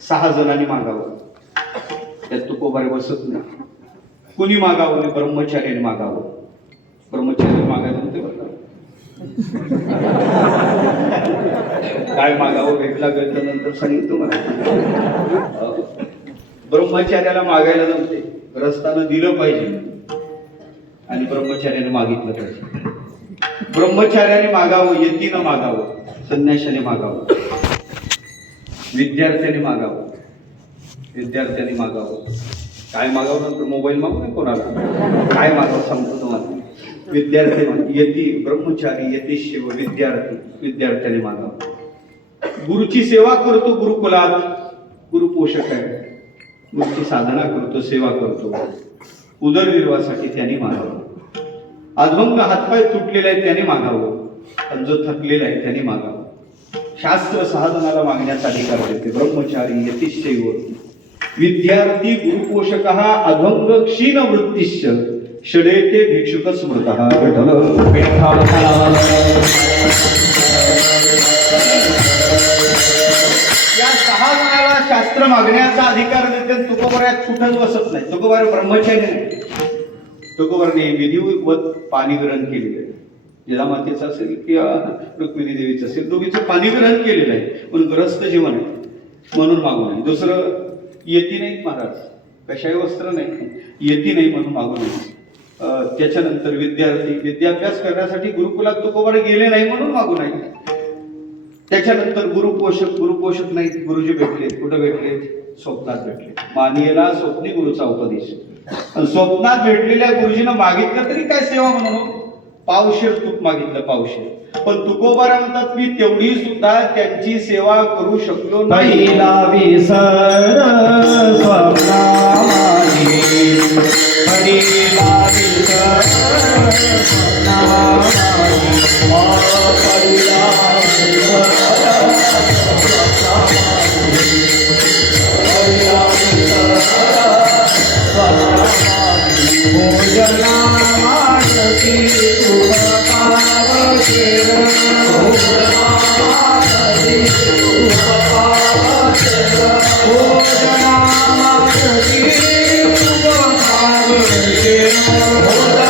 6 जणांनी मागावं त्यात तुकोबराय बसत नाही. कुणी मागावं नाही, ब्रह्मचार्याने मागावं. ब्रह्मचार्याने मागायला म्हणते बरं काय मागावं भेटला गेलं नंतर सांगितलं मला. ब्रह्मचार्याला मागायला जमते, रस्त्यानं दिलं पाहिजे आणि ब्रह्मचार्याने मागितलं पाहिजे. ब्रह्मचार्याने मागावं, यतीनं मागावं, संन्याशाने मागावं, विद्यार्थ्याने मागावं, विद्यार्थ्याने मागावं. काय मागावं नंतर मोबाईल मागू नये कोणाला. काय मागावं सांगतो तुम्हाला. विद्यार्थी यती, ब्रह्मचारी, यतीशिव, विद्यार्थी, विद्यार्थ्याने मागावं. गुरुची सेवा करतो गुरुकुलात, गुरु पोषक आहे, गुरुची साधना करतो, सेवा करतो, उदरनिर्वाहासाठी त्याने मागावं. अधभंग हातपाय तुटलेला आहे त्याने मागावं, आणि जो थकलेला आहे त्याने मागावं. शास्त्र 6 जणाला मागण्याचा अधिकार देते. ब्रह्मचारी, यतिशैव, विद्यार्थी, गुरुपोषक, अधंग क्षीण वृत्तिश्च षडेते भिक्षुक स्मृत. या 6 जणाला शास्त्र मागण्याचा अधिकार देते. तुकोबरायात कुठंच बसत नाही. तुकोबराय ब्रह्मचारी नाही. तुकोबराने विधिवत पाणी ग्रहण केलेलं आहे. जिजामातेचं असेल किंवा रुक्मिणी देवीचं असेल, दोघीचं पाणी ग्रहण केलेलं आहे. पण ग्रस्त जीवन आहे म्हणून मागू नये. दुसरं यती नाही महाराज, कशाही वस्त्र नाही, यती नाही म्हणून मागू नये. त्याच्यानंतर विद्यार्थी, विद्याभ्यास करण्यासाठी गुरुकुलात तुकोबराय गेले नाही म्हणून मागू नये. त्याच्यानंतर गुरुपोषक नाही. गुरुजी भेटले, कुठं भेटले? स्वप्नात भेटले. मानियेला स्वप्नी गुरुचा उपदेश. आणि स्वप्नात भेटलेल्या गुरुजीनं मागितलं तरी काय सेवा म्हणून पावशेर तूप मागितलं, पावशेर. पण तुकोबारा म्हणतात मी तेवढी सुद्धा त्यांची सेवा करू शकलो नाही. पहिला विसर स्वप्नामागे, पहिला विसर स्वप्नामागे, पहिला विसर स्वप्नामागे, पहिला विसर स्वप्नामागे, भोजनामागती तुझ पावशेर, भोजनामागती तुझ पावशेर, भोजनामागती तुझ पावशेर, भोजनामागती तुझ पावशेर.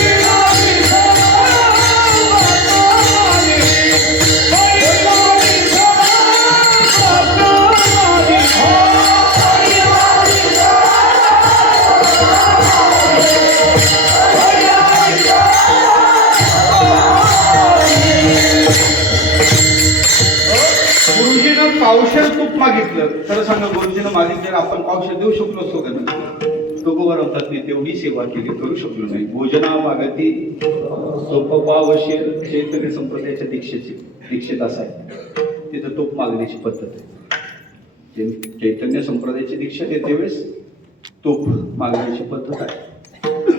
पहिला विसर स्वप्नामागे, पहिला विसर स्वप्नामागे, पहिला विसर गुरुजीनं पावशेर तूप मागितलं. खरं सांगा, गुरुजीनं मागितलं आपण पावशेर देऊ शकलो असतो का नाही? तुकोबार म्हणतात मी तेवढी सेवा केली, करू शकलो नाही. भोजना मागती तूप पावशेर. चैतन्य संप्रदायाच्या दीक्षेत असाय तिथं तूप मागण्याची पद्धत आहे. चैतन्य संप्रदायाची दीक्षा देते वेळेस तूप मागण्याची पद्धत आहे.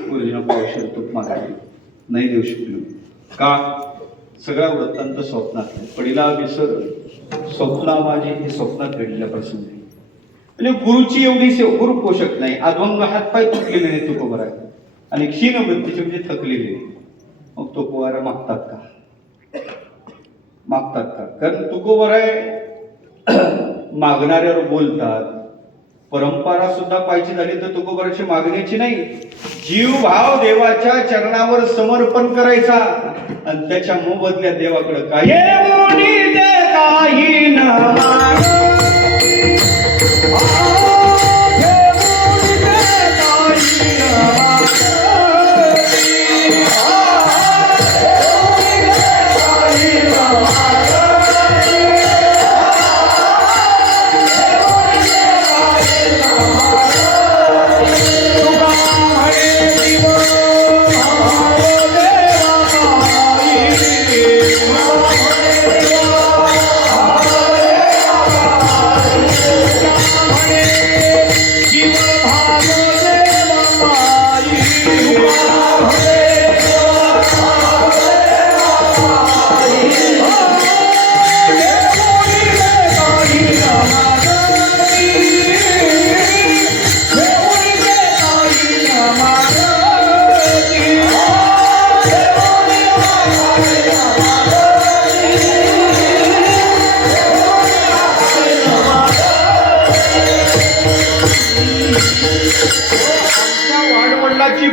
गुरुजीनं पावशेर तूप मागायला नाही देऊ शकलो. का? सगळा वृत्तांत स्वप्नात. पहिला विसर स्वप्ना माझी, हे स्वप्नात घडलेला प्रसंग आहे. म्हणजे गुरुची एवढी सेवा, गुरु पोषक नाही, अभंग हातपाय तुटलेले नाही तुकोबार आहे, आणि क्षीण वृत्तीचे म्हणजे थकलेले. मग तुकोबार मागतात का? मागतात का? कारण तुकोबार आहे मागणाऱ्यावर बोलतात. परंपरा सुद्धा पाहिजे झाली तर तुकोबाराची मागण्याची नाही, जीव भाव देवाच्या चरणावर समर्पण करायचा आणि त्याच्या मोबदल्यात देवाकडे काही काही न माग.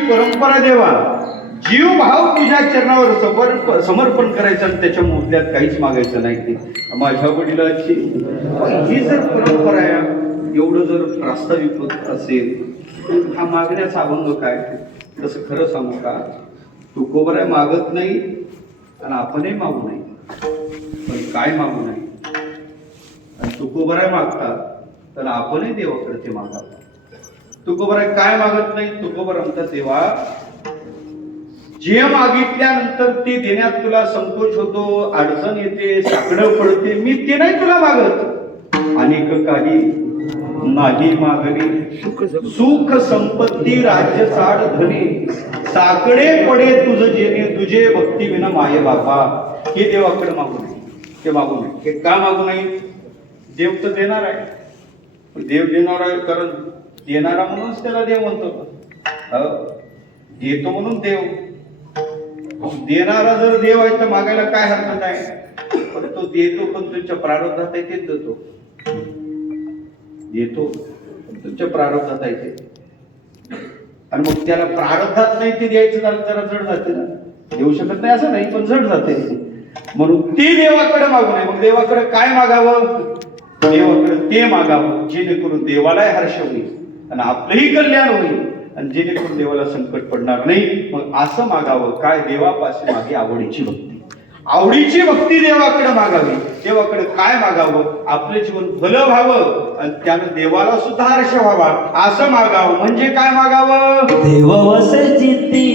परंपरा देवा, जीव भाव तुझ्या चरणावर समर्पण करायचं आणि त्याच्या मोबदल्यात काहीच मागायचं नाही. माझ्या वडिलांची ही जर परंपरा आहे, एवढं जर प्रास्ताविक होत असेल तर हा मागण्याचा अभंग काय? तसं खरं सांगू का, तुकोबार मागत नाही आणि आपणही मागू नाही, पण काय मागू नाही. आणि तुकोबार मागतात तर आपणही देवाकडे ते मागावं. तुकोबार काय मागत नाही? तुकोबार म्हणतात देवा, जे मागितल्यानंतर ते देण्यात तुला संकोच होतो, अडचण येते, साकडं पडते, मी ते नाही तुला मागत. अनेक काही नाही मागणे, सुख संपत्ती राज्य चाड धने, साकडे पडे तुझ जेणे, तुझे भक्ती विना माये बापा. हे देवाकडे मागू नये, ते मागू नये. हे का मागू नये? देव तर देणार आहे, देव देणार आहे, कारण देणारा म्हणूनच त्याला देव म्हणतो. देतो म्हणून देव. देणारा जर देव आहे तर मागायला काय हरकत आहे? पण तो देतो, पण तुमच्या प्रारब्धात आहे तेच देतो. देतो तुमच्या प्रारब्धात आहे ते, आणि मग त्याला प्रारब्धात नाही ते द्यायचं झालं जरा जड जाते ना. देऊ शकत नाही असं नाही, पण जड जाते. म्हणून ते देवाकडे मागू नये. मग देवाकडे काय मागावं? देवाकडे ते मागावं जेणेकरून देवालाही हर्ष होईल आणि आपलंही कल्याण होईल, आणि जेणेकरून देवाला संकट पडणार नाही. मग असं मागावं काय? देवापाशी मागे आवडीची भक्ती. आवडीची भक्ती देवाकडे मागावी. देवाकडे काय मागावं? आपलं जीवन भलं व्हावं आणि त्यानं देवाला सुद्धा हर्ष व्हावा असं मागावं. म्हणजे काय मागावं? देव वसे चित्ती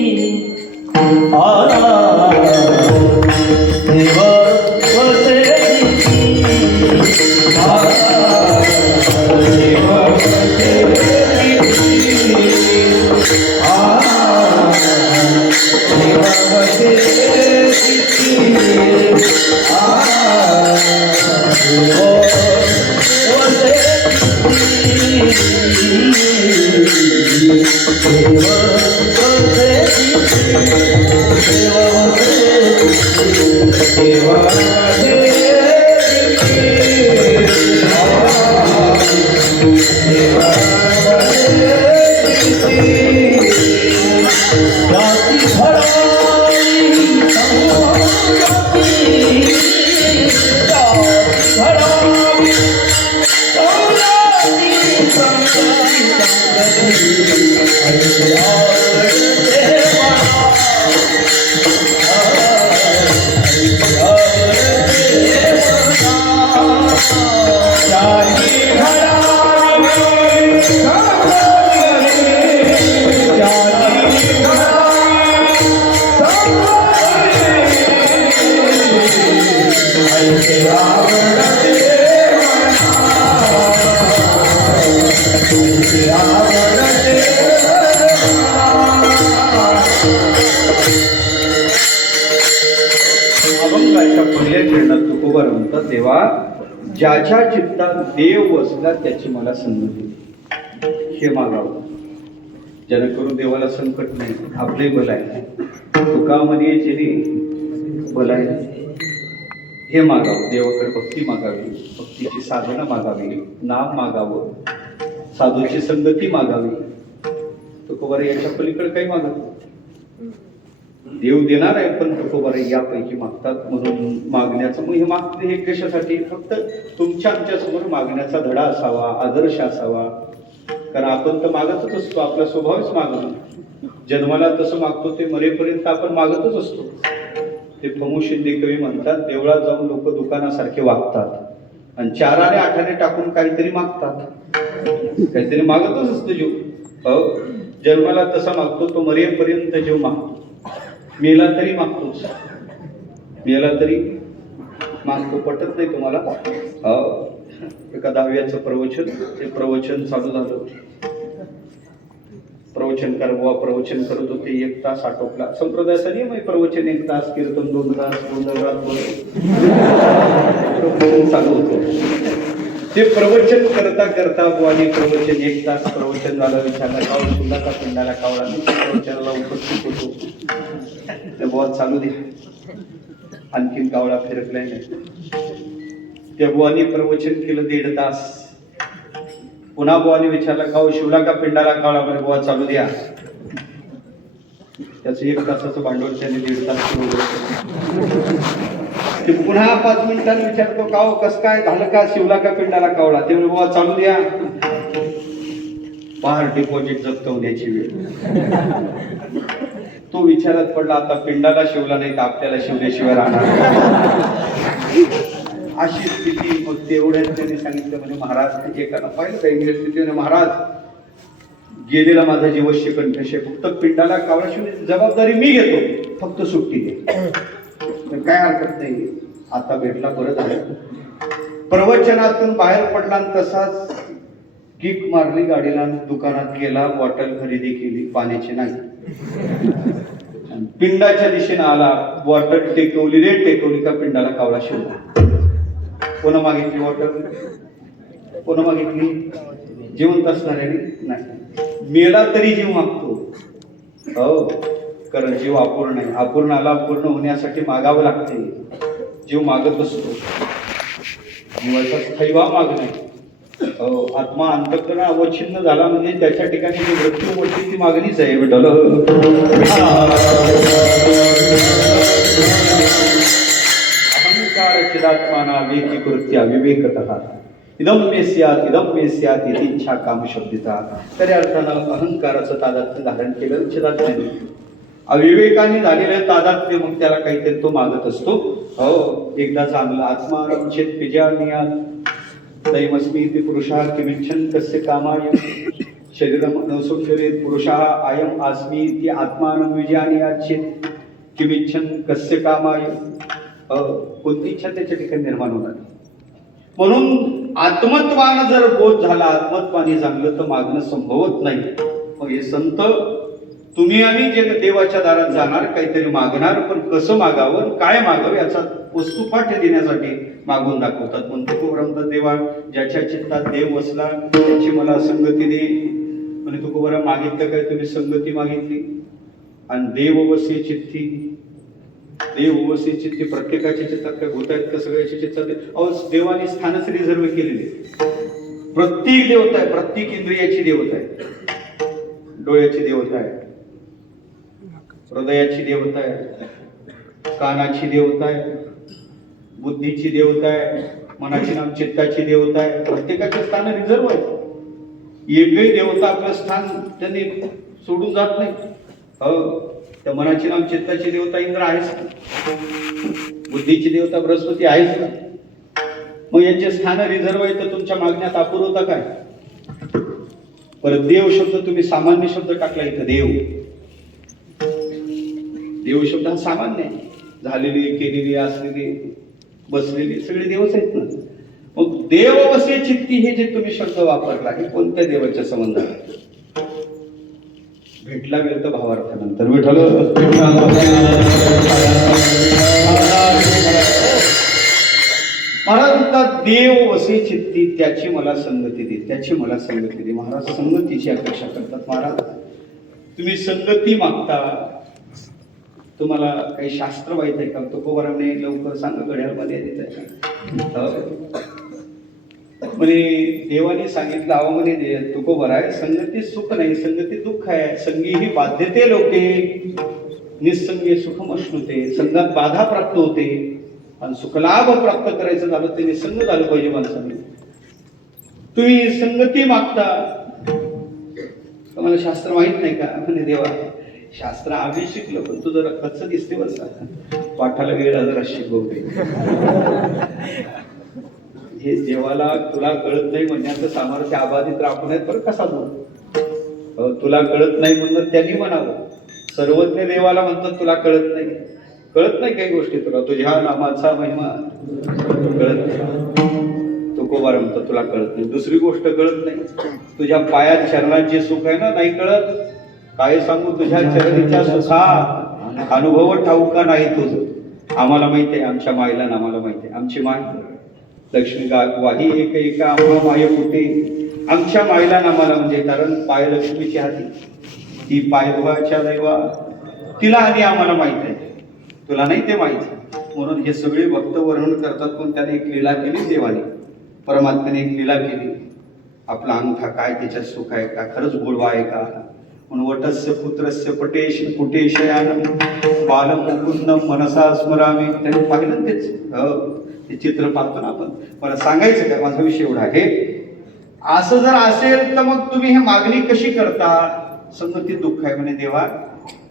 आला देव वसे चित्ती आला देव वसे चित्ती आला देव वसे चित्ती आला देव वसे अभंगाच्या पहिल्या चरणात तुकोबा म्हणतात, देवा ज्याच्या चित्तात देव वसला त्याची मला संगती. हे मागावं जेणेकरून देवाला संकट नाही. आपले भल आहे तुकामध्ये जेणे भल आहे. हे मागावं. देवाकडे भक्ती मागावी, भक्तीची साधना मागावी, नाम मागावं, साधूची संगती मागावी. तुकोबा याच्या पलीकडे काही मागत देव देणार आहे, पण तुकोबा यापैकी मागतात. म्हणून मागण्याचं मग हे मागते हे कशासाठी? फक्त तुमच्या आमच्या समोर मागण्याचा धडा असावा, आदर्श असावा. कारण आपण तर मागतच असतो, आपला स्वभावच मागणं. जन्माला तसं मागतो ते मरेपर्यंत आपण मागतच असतो. ते फमू शिंदे कवी म्हणतात, देवळात जाऊन लोक दुकानासारखे वागतात आणि 4 आणि 8 आणे टाकून काहीतरी मागतात. काहीतरी मागतच असतो जीव. जन्माला तसा मागतो तो मरेपर्यंत जीव मागतो. मेला तरी मागतोच, मेला तरी मागतो. पटत नाही तुम्हाला? एका 10व्याचं प्रवचन, ते प्रवचन चालू झालं. प्रवचनकार बुवा प्रवचन करत होते. 1 तास आटोपला. संप्रदायाचा नियम आहे, प्रवचन 1 तास, कीर्तन 2 तास, गोंधळ चालू होतं. ते प्रवचन करता करता बुवाने प्रवचन 1 तास प्रवचन झालं. विचारला कावळ सुद्धा का पिंडाला कावळा नाही. प्रवचनाला उपस्थित होतो. बुवा चालू दे, आणखीन कावळा फिरकलाय नाही. त्या बुवाने प्रवचन केलं 1.5 तास. पुन्हा बुवाने विचारला कावळ शिवला का पिंडाला कावळा? म्हणजे बुवा चालू द्या. त्याचं 1 तासाचं भांडवल त्याने 1.5 तास ते पुन्हा 5 मिनिटांनी विचारतो काव कस काय झालं का? शिवला का पिंडाला कावळा? ते म्हणजे बुवा चालू द्या. पहार डिपॉझिट जप्त होण्याची वेळ. तो विचारात पडला, आता पिंडाला शिवला नाही तर आपल्याला शिवल्याशिवाय राहणार. अशी स्थिती. मग तेवढ्यात त्यांनी सांगितलं म्हणजे महाराज एकाला पाहिलं का इंग्रज स्थितीने, महाराज गेलेला माझा जीवश्य कंठशे, फक्त पिंडाला कावळा शिवण्याची जबाबदारी मी घेतो, फक्त सुट्टी दे. काय हरकत नाही. आता भेटला बरं झालं. प्रवचनातून बाहेर पडला आणि तसाच किक मारली गाडीला, दुकानात गेला, बॉटल खरेदी केली, पाण्याची नाही. पिंडाच्या दिशेने आला, बॉटल टेकवली रे टेकवली का पिंडाला कावळा शिवला. कोणा मागितली बॉटल? कोणा मागितली? जिवंत असणाऱ्याने नाही. मेला तरी जीव मागतो. हो, कारण जीव अपूर्ण आहे. अपूर्णाला पूर्ण होण्यासाठी मागावं लागते. जीव मागत असतो. जीवाचा स्थैवा मागणे. आत्मा अंतःकरण अवच्छिन्न झाला म्हणजे त्याच्या ठिकाणी जी मृत्यू मोठी ती मागणीच आहे. विठ्ठल अहंकार चिदात्माना वेकी कृत्या विवेकतः इदम मे स्यात् इति इच्छा काम शब्दिता. तरी अर्थानं अहंकाराचं तादात्म्य धारण केलं चिदात्म्याने. अविवेकाने झालेलं तादात्म्य मग त्याला काहीतरी तो मागत असतो. हो, एकदा चांगला आत्माराम चेत विजयानियात दैमस्मी इति पुरुषः किमिच्छन् कस्य कामाय शरीरम नसुचरेत पुरुषः अयम आस्मी इति आत्मानं विजयानियात चेत किमिच्छन् कस्य कामाय. कोणती इच्छा त्याच्या ठिकाणी निर्माण होणार. म्हणून आत्मत्वानं जर बोध झाला, आत्मत्वाने जगलं तर मागणं संभवत नाही. मग हे संत तुम्ही आम्ही जे देवाच्या दारात जाणार, काहीतरी मागणार, पण कसं मागावं, काय मागावं याचा वस्तुपाठ्य देण्यासाठी मागून दाखवतात. म्हणतो तुकोबराम, देवा ज्याच्या चित्तात देव बसला त्याची मला संगती दे. म्हणजे तुकोबराम मागितलं काय, तुम्ही संगती मागितली. आणि देव वसे चित्ती, देव वसे चित्ती प्रत्येकाच्या चित्तात काय होत आहेत का, सगळ्याच्या चित्तात देवाने स्थानच रिझर्व केलेले. प्रत्येक देवता आहे, प्रत्येक इंद्रियाची देवता आहे. डोळ्याची देवता आहे, हृदयाची देवता आहे, कानाची देवता आहे, बुद्धीची देवता आहे, मनाची नाम चित्ताची देवता आहे. प्रत्येकाचे स्थान रिझर्व आहे. एकही देवता आपलं स्थान त्यांनी सोडून जात नाही. त्या मनाची नाम चित्ताची देवता इंद्र आहेच, बुद्धीची देवता बृहस्पती आहेच ना. मग यांचे स्थान रिझर्व आहे, तर तुमच्या मागण्यात अपूर्वता काय. परत देव शब्द तुम्ही सामान्य शब्द टाकला इथं. देव शब्द हा सामान्य आहे. झालेली, केलेली, असलेली, बसलेली सगळे देवच आहेत ना. मग देव वसे चित्ती हे जे तुम्ही शब्द वापरला, हे कोणत्या देवाच्या संबंधात भेटला गेलं तर भावार्थानंतर विठ्ठल महाराज म्हणतात, देव वसे चित्ती त्याची मला संगती दे, त्याची मला संगती दे. महाराज संगतीची अपेक्षा करतात. महाराज तुम्ही संगती मागता, तुम्हाला काही शास्त्र माहित आहे का. तुकोबारामने लवकर सांगा, घड्याळमध्ये देत आहे. म्हणे देवाने सांगितलं, अहो म्हणे तुकोबर आहे, संगती सुख नाही, संगती दुःख आहे. संगी ही बाध्यते लोके निसंगी सुखम अश्नुते. संघात बाधा प्राप्त होते आणि सुखलाभ प्राप्त करायचं झालं तर निसंग झालं पाहिजे माणसाने. तुम्ही संगती मागता, तुम्हाला शास्त्र माहित नाही का. म्हणे देवा शास्त्र आम्ही शिकलो, पण तू जरा कच्च दिसते बरं, पाठाला गेला जरा शिकवते. हे देवाला तुला कळत नाही म्हणण्याचं सामर्थ्य आबाधित राखून आहेत. पण कसा बोल, तुला कळत नाही म्हणून त्यांनी म्हणावं. सर्वज्ञ देवाला म्हणतात तुला कळत नाही. कळत नाही काही गोष्टी तुला, तुझ्या नामाचा महिमा कळत नाही. तुकोबार म्हणतात तुला कळत नाही. दुसरी गोष्ट कळत नाही, तुझ्या पायात चरणात जे सुख आहे ना, नाही कळत. काय सांगू, तुझ्या चरणीच्या सुखा अनुभव ठाऊका नाही तुझं. आम्हाला माहिती आहे, आमच्या मायला आम्हाला माहिती आहे. आमची माय लक्ष्मी वाही एक एका आम्हा माय पोटे. आमच्या मायला नामाला म्हणजे कारण पाय लक्ष्मीची हाती, ती पायभाच्या दैवा, तिला आधी आम्हाला माहित आहे, तुला नाही ते माहिती. म्हणून हे सगळे भक्त वर्णन करतात. पण त्याने एक लीला केली देवाने, परमात्म्याने एक लीला केली. आपला अंगठा काय त्याच्यात सुख आहे का, खरंच गोडवा आहे का. म्हणून वटस्य पुत्रस्य पटेश कुटेशयान बालम मुकुंदम मनसा स्मरामी. त्यांनी पाहिलं तेच, ते चित्र पाहतो ना आपण. मला सांगायचं काय, माझा विषय एवढा आहे. असं जर असेल तर मग तुम्ही हे मागणी कशी करता. संगती दुःख आहे म्हणे देवा.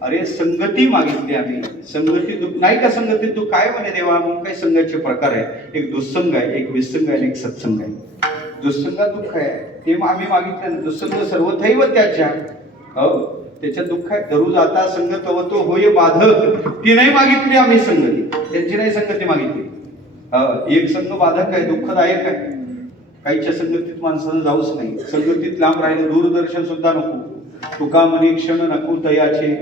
अरे संगती मागितली आम्ही, संगती दुःख नाही का. संगती दुःख काय म्हणे देवा. मग काही संघाचे प्रकार आहे, एक दुःसंग आहे, एक विसंग आहे, एक सत्संग आहे. दुःसंगात दुःख आहे ते आम्ही मागितलं. दुःसंग सर्वथैव त्याच्या, हो त्याच्यात दुःख आहे. दररोज आता संगत तो होय बाधक, ती नाही मागितली आम्ही संगती, त्यांची नाही संगती मागितली. एक संघ बाधक आहे, दुःखदायक आहे. काहीच्या संगतीत माणसानं जाऊच नाही. संगतीत लांब राहिलं, दूरदर्शन सुद्धा नको. तुका म्हणे क्षण नको तयाचे.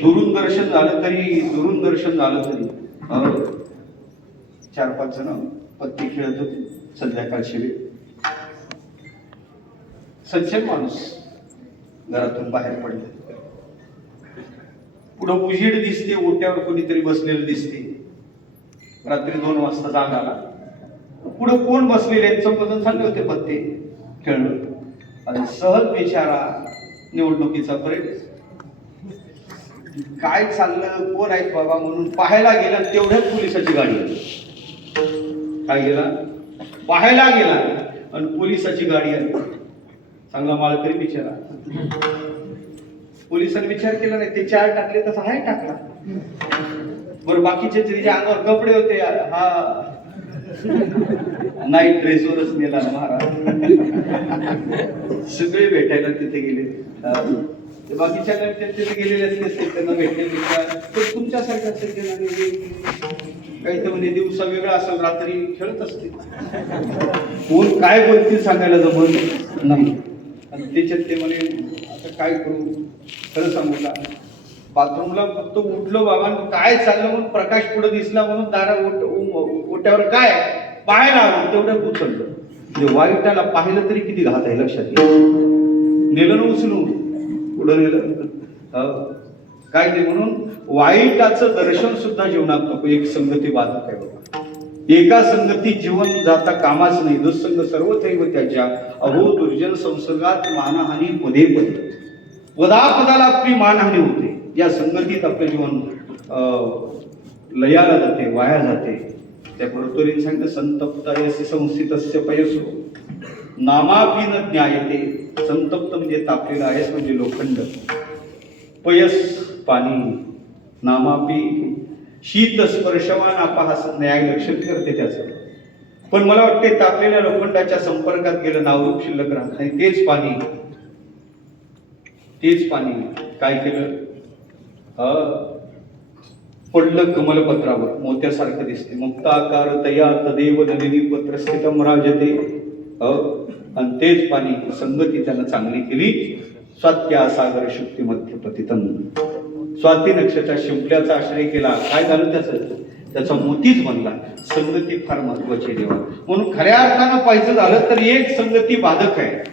दुरून दर्शन झालं तरी, दुरून दर्शन झालं तरी 4-5 जण पत्ती खेळत होते संध्याकाळची वेळ. सज्जन माणूस घरातून बाहेर पडले. पुढं उजेड दिसते, ओट्यावर कोणीतरी बसलेलं दिसते. रात्री 2 वाजता जाग आला. पुढं कोण बसलेले चौकजण चालले होते पत्ते खेळणं. आणि सहज बिचारा निवडणुकीचा परेड, काय चाललं, कोण आहेत बाबा म्हणून पाहायला गेला. तेवढ्याच पोलिसाची गाडी आली. काय गेला, पाहायला गेला आणि पोलिसाची गाडी आली. चांगला माळकरी बिचारा. पोलिसांनी विचार केला नाही, ते 4 टाकले तसं हाय टाकला. बरं बाकीचे तिच्या अंगावर कपडे होते, हा नाईट ड्रेसवरच नेला ना महाराज. सगळे भेटायला तिथे गेले. ते बाकीच्या तिथे गेलेले असते, त्यांना भेटले. तुमच्यासारख्या काही तर म्हणजे दिवसा वेगळा असेल, रात्री खेळत असते. कोण काय बोलतील सांगायला जमत नाही. आणि त्याच्यात ते म्हणे आता काय करू, खरं सांगू का, बाथरूमला फक्त उठलो बाबा, काय चाललं म्हणून प्रकाश पुढे दिसला म्हणून दारा ओट्यावर काय पाहायला आलो, तेवढं उचललं. म्हणजे वाईटाला पाहिलं तरी किती घात आहे लक्षात घ्या. नेलं ना उचलून, पुढं नेलं काय ते. म्हणून वाईटाचं दर्शन सुद्धा जीवनात नको. एक संगती बाधक आहे बाबा. एका संगतीत जीवन जाता कामाच नाही. दुःसंग सर्वथैव त्याच्या, अहो दुर्जन संसर्गात मानहानी पदे पदे. पदापदाला आपली मानहानी होते. या संगतीत आपलं जीवन लयाला जाते, वाया जाते. त्या प्रतोरीने सांगितलं, संतप्तायसी संस्थितस्य पयसो नामापी न ज्ञायते. संतप्त म्हणजे तापलेला आहेस म्हणजे लोखंड, पयस पाणी, नामापी शीत स्पर्शवान अपहास न्याय लक्षण करते त्याचं. पण मला वाटते तापलेल्या लोखंडाच्या संपर्कात गेलं नावरूप शिल्लक राहत नाही. तेच पाणी काय केलं, पडलं कमलपत्रावर, मोत्यासारखं दिसते. मुक्ताकार तया तदेव नलिनी पत्र स्थितम राजते. आणि तेच पाणी संगती त्यानं चांगली केली. स्वात्या सागर शुक्ती मध्य पतितम. स्वाती नक्षत्राच्या शिंपल्याचा आश्रय केला. काय झालं त्याचा मोतीच बनला. संगती फार महत्वाची देवा. म्हणून खऱ्या अर्थानं पाहिजे झालं तर एक संगती बाधक आहे.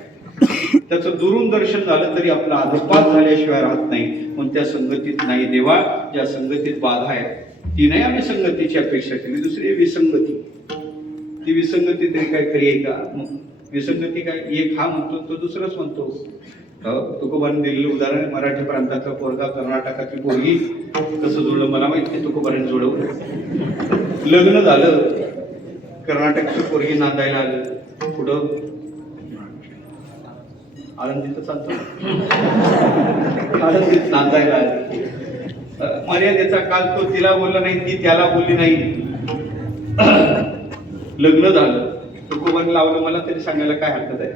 त्याचं दुरून दर्शन झालं तरी आपला अधपात झाल्याशिवाय राहत नाही. म्हणून त्या संगतीत नाही देवा. ज्या संगतीत बाधा आहे ती नाही आम्ही संगतीची अपेक्षा केली. दुसरी विसंगती. ती विसंगती तरी काय खरी आहे का? विसंगती काय, एक हा म्हणतो तो दुसरंच म्हणतो. तुकोबाने दिलेलं उदाहरण, मराठी प्रांताचा पोरगा कर्नाटकाची पोरगी कसं जुळलं मला माहित नाही. तुकोबाने जुळवलं. लग्न झालं, कर्नाटकची पोरगी नांदायला आलं. पुढं आळंदीत चालतो, आळंदीत नांदायला आली. मर्यादेचा काल तो तिला बोलला नाही, ती त्याला बोलली नाही. लग्न झालं, तुकोबाने लावलं. मला तरी सांगायला काय हरकत आहे.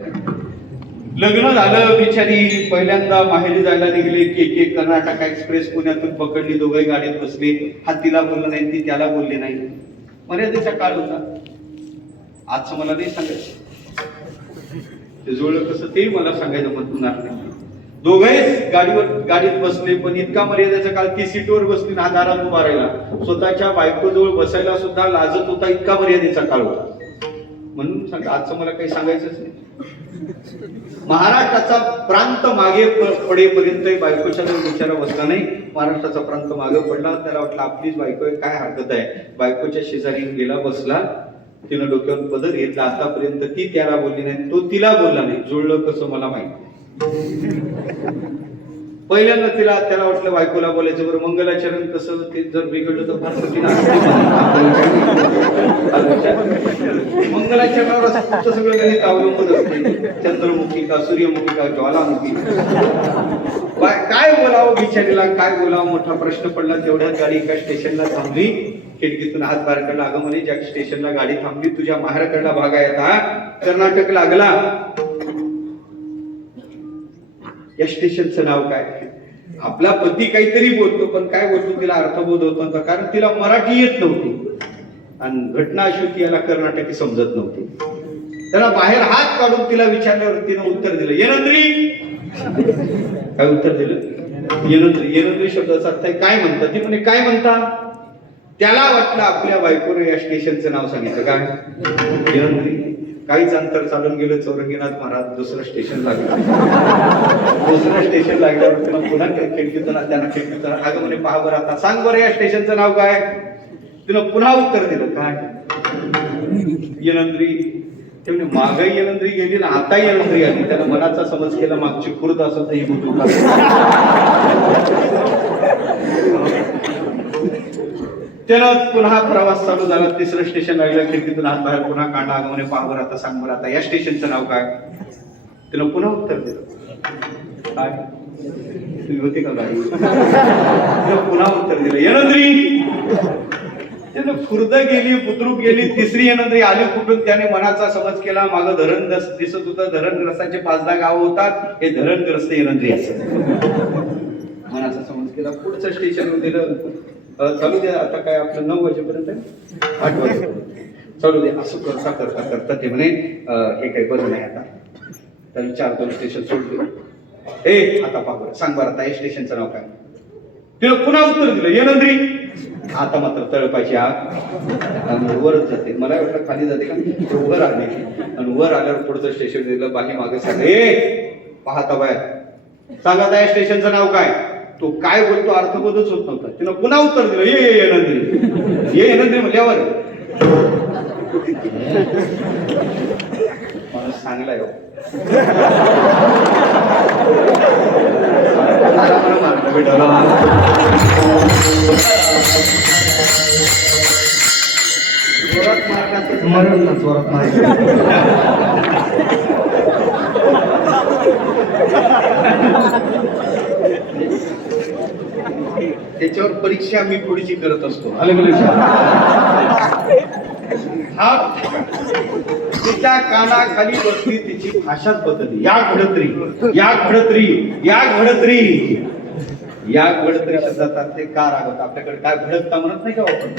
लग्न झालं, बिचारी पहिल्यांदा माहेरी जायला निघले. एक कर्नाटक एक्सप्रेस पुण्यातून पकडली. दोघे गाडीत बसले. हा तिला बोलला नाही, ती त्याला बोलली नाही. मर्यादेचा काळ होता. आजचं मला नाही सांगायचं. ते जुळलं कसं ते मला सांगायचं म्हणणार नाही. दोघेच गाडीत बसले. पण इतका मर्यादेचा काळ, ती सीटवर बसली ना दारात उभा राहिला. स्वतःच्या बायकोजवळ बसायला सुद्धा लाजत होता. इतका मर्यादेचा काळ होता. म्हणून सांग, आजचं मला काही सांगायचंच नाही. महाराष्ट्राचा प्रांत मागे पडेपर्यंत बायकोच्या जवळ बिचारा बसला नाही. महाराष्ट्राचा प्रांत मागे पडला. त्याला वाटलं आपलीच बायको आहे, काय हरकत आहे. बायकोच्या शेजारी गेला, बसला. तिनं डोक्यावर पदर घेतला. आतापर्यंत ती त्याला बोलली नाही, तो तिला बोलला नाही. जुळलं कसं मला माहिती. पहिल्यांदा त्याला वाटलं बायकोला बोलायचं. बरं मंगलाचरण कसं, ते जर बिघडलं तर फार कठीण. मंगलाचरणावर सगळं काही अवलंबून असते. चंद्रमुखी का, सूर्यमुखी का, ज्वालामुखी. काय बोलावं बिचारीला, काय बोलावं, मोठा प्रश्न पडला. तेवढ्यात गाडी एका स्टेशनला थांबली. खिडकीतून हात बाहेर काढला. अगं म्हणे ज्या स्टेशनला गाडी थांबली तुझ्या माहेरकडला भाग आहे आता, कर्नाटक लागला. या स्टेशनचं नाव काय? आपला पती काहीतरी बोलतो, पण काय बोलतो तिला अर्थबोध होत नव्हता. कारण तिला मराठी येत नव्हती आणि घटना अशी होती याला कर्नाटकी समजत नव्हती. त्याला बाहेर हात काढून तिला विचारल्यावर तिनं उत्तर दिलं, येनंद्री. काय उत्तर दिलं? येनंद्री. येनंद्री शब्दाचा अर्थ आहे काय म्हणता. ती म्हणे काय म्हणता. त्याला वाटलं आपल्या बायकोने या स्टेशनचं नाव सांगितलं. काय? येनंद्री. काहीच अंतर चालून गेलं. चौरंगीनाथ महाराज दुसरं स्टेशन लागलं. दुसरं स्टेशन लागल्यावर पुन्हा खिडकीतून अगं म्हणे पहा बरं आता सांग बरं या स्टेशनचं नाव काय. तिनं पुन्हा उत्तर दिलं काय? येनंद्री. ते म्हणजे मागही येनंद्री गेली ना आता येनंद्री आली. त्याला मनाचा समज केला मागची खुर्द असं तर ही बुद्रुक. त्यानं पुन्हा प्रवास चालू झाला. तिसरं स्टेशन लागलं. खिडकीतून हात बाहेर पुन्हा काढला. अगं म्हणे पहा बरं आता सांग बरं आता या स्टेशनचं नाव काय. त्यानं पुन्हा उत्तर दिलं काय? तुम्ही होते का बाई? तिनं पुन्हा उत्तर दिलं, येणंद्री. त्यानं खुर्द गेली, बुद्रुक गेली, तिसरी येणंद्री आली कुठून? त्याने मनाचा समज केला, मागं धरण दिसत होतं, धरणग्रस्तांचे 5-10 गाव होतात, हे धरणग्रस्त येणंद्री असं मनाचा समज केला. पुढचं स्टेशन दिलं, चालू द्या आता काय आपलं 9 वाजेपर्यंत 8 वाजेपर्यंत चालू द्या. असं करता करता करता ते म्हणे हे काही बरं नाही आता. तर 4-2 स्टेशन सोडले. आता पाहू सांग बरं आता या स्टेशनचं नाव काय? तिनं पुन्हा उत्तर दिलं, येणंद्री. आता मात्र तळपायची आग आणि वरच जाते. मला वाटलं खाली जाते का, वर आली आणि वर आल्यावर पुढचं स्टेशन दिलं. बाकी मागे सांग, पाहता बाय सांगा त्या स्टेशनचं नाव काय? तो काय बोलतो अर्थबोधच होत नव्हता. तिनं पुन्हा उत्तर दिलं, ये येणंद्री. ये येणंद्री म्हणल्यावर माणूस चांगलाय हो. मरण ना जोरात नाही. त्याच्यावर परीक्षा मी पुढची करत असतो. हा तिच्या कानाखाली बसली, तिची भाषाच बदलली. या घडतरी, या घडतरी, या घडतरी, या घडतरी शब्दात ते का रागवत? आपल्याकडे काय भडकता म्हणत नाही का आपण?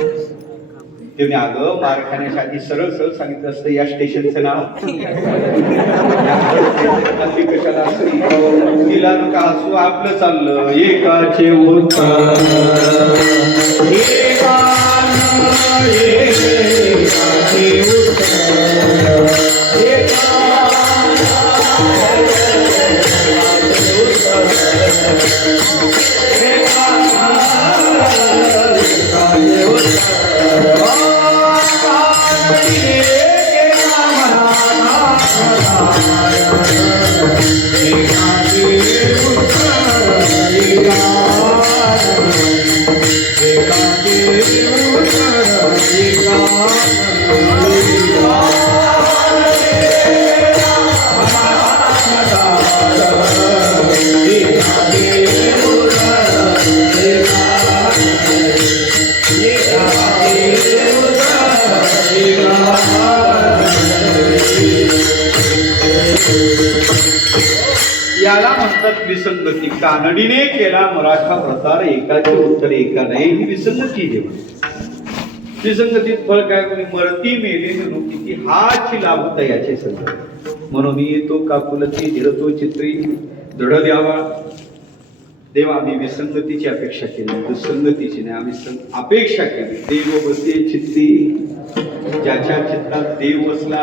तुम्ही अगं मार खाण्यासाठी सरळ सरळ सांगितलं असतं या स्टेशनचं नाव. कशाला असली तिला नका हसू, आपलं चाललं एकाचे उत्तर याला म्हणतात विसंगती. कानडीने केला मराठा प्रतार, एकाचे उत्तर एका नाही. ही विसंगती देव. विसंगतीत फळ काय? कोणी मरती मेले किती हाची लाभत याचे संग. म्हणून येतो कापुलती झिरतो चित्री दृढ द्यावा. देवा आम्ही विसंगतीची अपेक्षा केली, दुसंगतीची नाही. आम्ही अपेक्षा केली. देव बसे चित्ती, ज्याच्या चित्तात देव बसला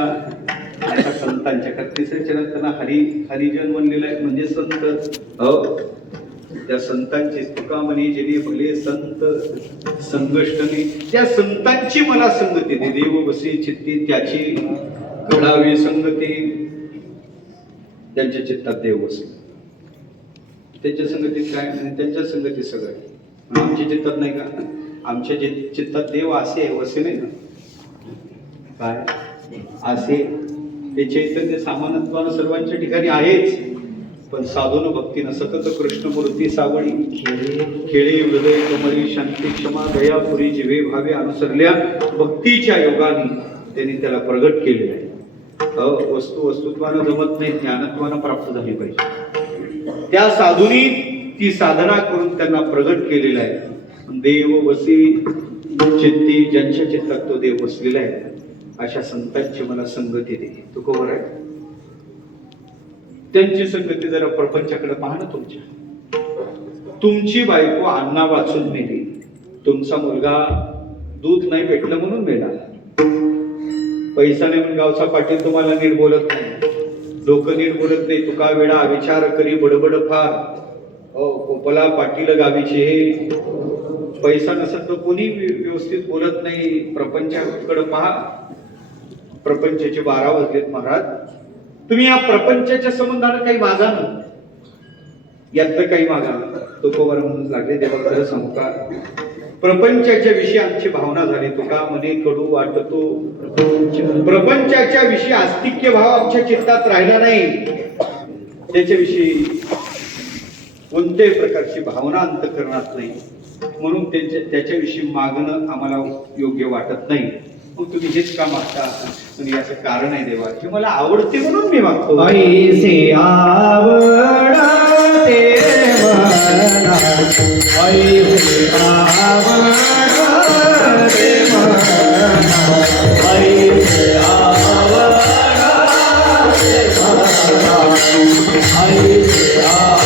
अशा संतांच्या. तिसऱ्या चरणात त्यांना हरिजन म्हणलेलं आहे, म्हणजे संत. त्या संतांची तुका म्हणे जेणे भले संत संगष्टने. त्या संतांची मला संगती दे. देव बसे चित्ती, त्याची घडावी संगती. त्यांच्या चित्तात देव बसले, त्यांच्या संगतीत काय? त्यांच्या संगतीत सगळं. आमच्या चित्तात नाही का? आमच्या चित्तात देव असे वसे नाही ना काय? असे ते चैतन्य सामानत्वानं सर्वांच्या ठिकाणी आहेच, पण साधून भक्तीनं सतत कृष्णमूर्ती सावळी खेळे हृदय कमळी शांती क्षमा दयापुरी जिवे भावे अनुसरल्या भक्तीच्या योगाने त्यांनी त्याला प्रगट केलेलं आहे. वस्तुत्वानं जमत नाही, ज्ञानत्वानं प्राप्त झाली पाहिजे. त्या साधूनी ती साधना करून त्यांना प्रगट केलेला आहे. देव वसी चित्ती, ज्यांच्या चित्तात तो देव बसलेला आहे अशा संतांची मला संगती दे. तू कोवर आहे? त्यांची संगती जरा प्रपंचाकडे पहा ना. तुमची बायको अन्ना वाचून मेली, तुमचा मुलगा दूध नाही भेटलं म्हणून मेला, पैसा नाही म्हणून गावचा पाटील तुम्हाला नीट बोलत नाही, डोकं नीट बोलत नाही, तुका वेळा विचार करी बडबड फार, कोपला पाटील गावीचे हे, पैसा नसेल तर कोणी व्यवस्थित बोलत नाही. प्रपंचाकडे पहा. प्रपंचाचे 12 वाजलेत महाराज. तुम्ही या प्रपंचाच्या संबंधानं काही मागा ना, यातलं काही मागा. तो कोवर म्हणून लागले. देवा खरं सांगू का, प्रपंचाच्या विषयी आमची भावना झाली. तुका मने कडू वाटतो. प्रपंचाच्या विषयी आस्तिक्य भाव आमच्या चित्तात राहिला नाही. त्याच्याविषयी कोणत्याही प्रकारची भावना अंतःकरणात नाही, म्हणून त्याच्याविषयी मागणं आम्हाला योग्य वाटत नाही. मग तुम्ही हेच का मागता? पण याचं कारण आहे देवा, हे मला आवडते म्हणून मी मागतो. ऐसे आवडते मना, ऐसे आवडते मना, ऐसे आवडते मना, ऐसे आवडते मना,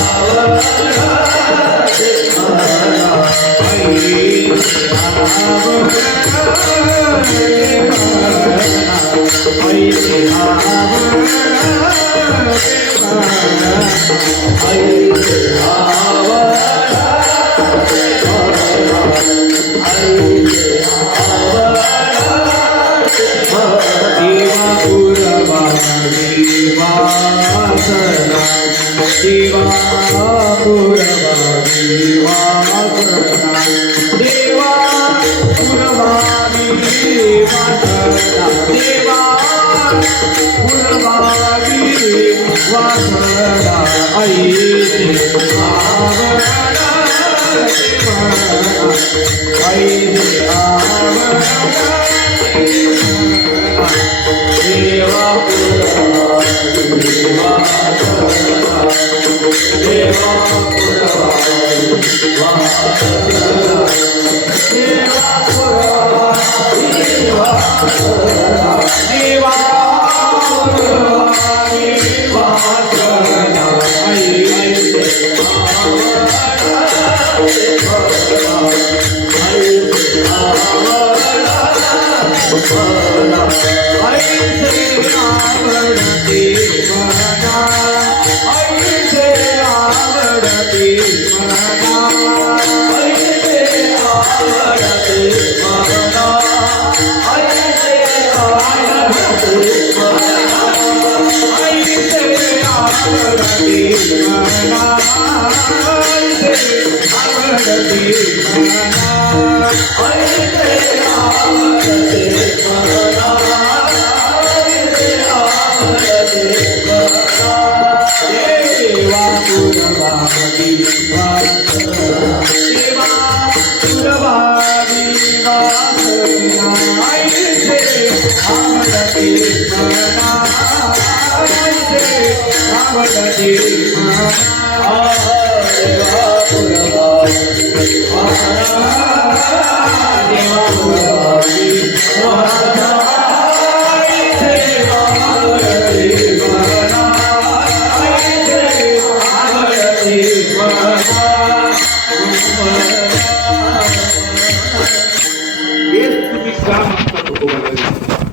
ऐसे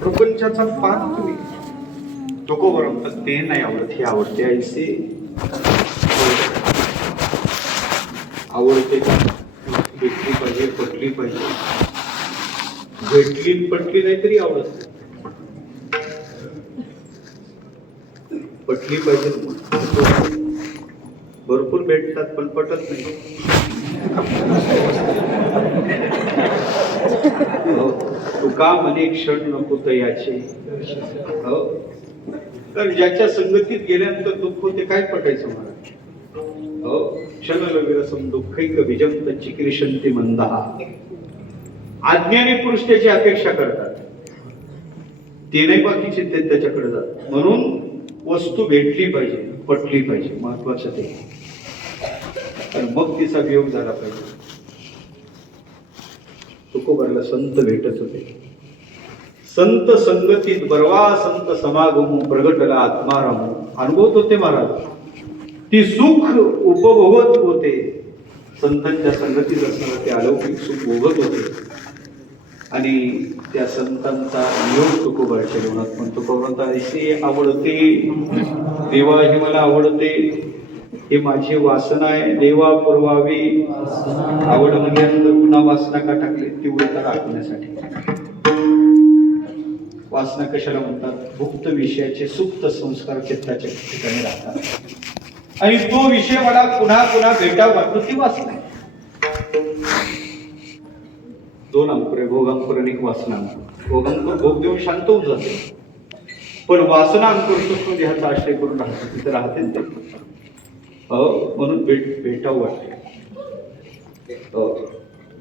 प्रपंचाचा पान तुम्ही तुकोबरं ते नाही आवडत, हे आवडते. ऐसे आवडते का? भेटली पाहिजे, पटली पाहिजे. भेटली पटली नाही तरी आवडत, पटली पाहिजे. भरपूर भेटतात पण पटत नाही. तुका म्हणे क्षण नको तयाचे. हो, तर ज्याच्या संगतीत गेल्यानंतर दुःख होते, काय पटायचं मला. हो, क्षणलविरसम दुःखैक विजंत चिक्रीशंती मंदहा. अज्ञानी पुरुष त्याची अपेक्षा करतात, ते नाही बाकीचे ते त्याच्याकडे जातात. म्हणून वस्तू भेटली पाहिजे, पटली पाहिजे, महत्वाचं ते. तर मग तिचा वियोग झाला पाहिजे. तुकोबराला संत भेटत होते. संत संगतीत बरवा संत समागमो प्रगटला आत्मारामो. अनुभवत होते महाराज, ती सुख उपभोगत होते. संतांच्या संगतीत असणारं ते अलौकिक सुख भोगत होते. आणि त्या संतांचा योग तुकोबाच्या जीवनात पण तुकोबा ऐसे आवडते देवा, हे मला आवडते, हे माझी वासना आहे देवा पुरवावी. आवड म्हणजे पुन्हा वासना का टाकली? तीव्रता राखण्यासाठी. वासना कशाला म्हणतात? गुप्त विषयाचे सुप्त संस्कार चित्ताच्या ठिकाणी राहतात, आणि तो विषय मला पुन्हा पुन्हा भेटावा वाटतो, ती वासना आहे. दोन अंकुरे, भोगांकुर आणि वासना. भोगांकुर भोग देऊन शांत होऊन जाते, पण वासना अंकुर तो देहाचा आश्रय करून राहतो, तिथे राहते ते. म्हणून भेटावं वाटते.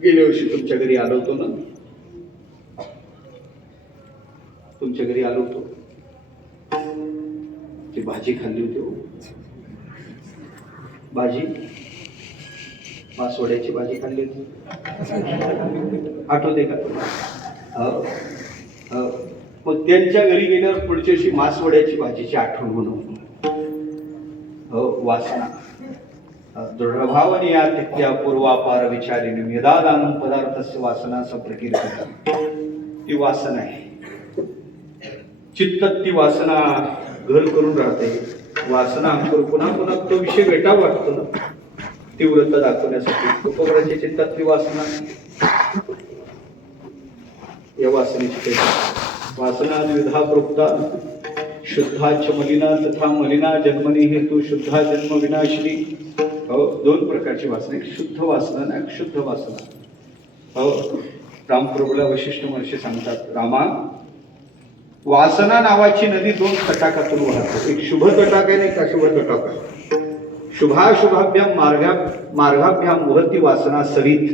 गेल्या वर्षी तुमच्या घरी आलो होतो ना, तुमच्या घरी आलो होतो, ती भाजी खाल्ली होती हो. भाजी मासवड्याची भाजी खाल्ली होती, आठवते का तुम्हाला? मग त्यांच्या घरी गेल्यावर पुढच्या दिवशी मासवड्याची भाजीची आठवण म्हणून वासना दृढभावनी या तिथल्या पूर्वापार विचारिणी यदादानं पदार्थस्य वासनाचं प्रकीर्तन. ती वासना आहे, चित्तात ती वासना घर करून राहते. वासना अंकुर पुन्हा पुन्हा तो विषय भेटा वाटतो ना, तीव्रता दाखवण्यासाठी उपकरणाच्या चित्तातली वासना. या वासनेची वासना द्विधा प्रोक्ता, शुद्धाच मलिना तथा मलिना जन्मनी हेतू शुद्धा जन्म विनाशिनी. दोन प्रकारची वासना, एक शुद्ध वासना आणि अशुद्ध वासना. रामप्रभूला वशिष्ठ महर्षी सांगतात, रामा, वासना नावाची नदी दोन तटाकातून वाहते. एक शुभ तटाक आहे आणि एक अशुभ तटाक आहे. शुभाशुभाभ्याम मार्गाभ्याम वहती वासना सरित,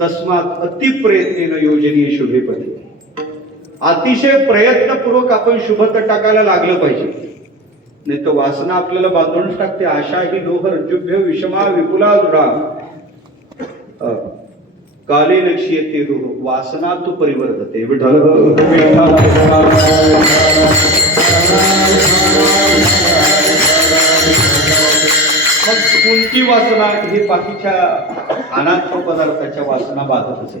तस्मात अतिप्रयत्नेन योजनीय शुभेपदी. अतिशय प्रयत्नपूर्वक आपण शुभ तटाकाला लागलं पाहिजे, नाही तर वासना आपल्याला बांधूनच टाकते. आशा ही लोह रज्जुभ्य विषमा विपुला दृढा, काले लक्ष्यते रूह वासना तो परिवर्तते. विठ्ठल मग कोणती वासना? हे बाकीच्या अनाथ पदार्थाच्या वासना बाधत असे.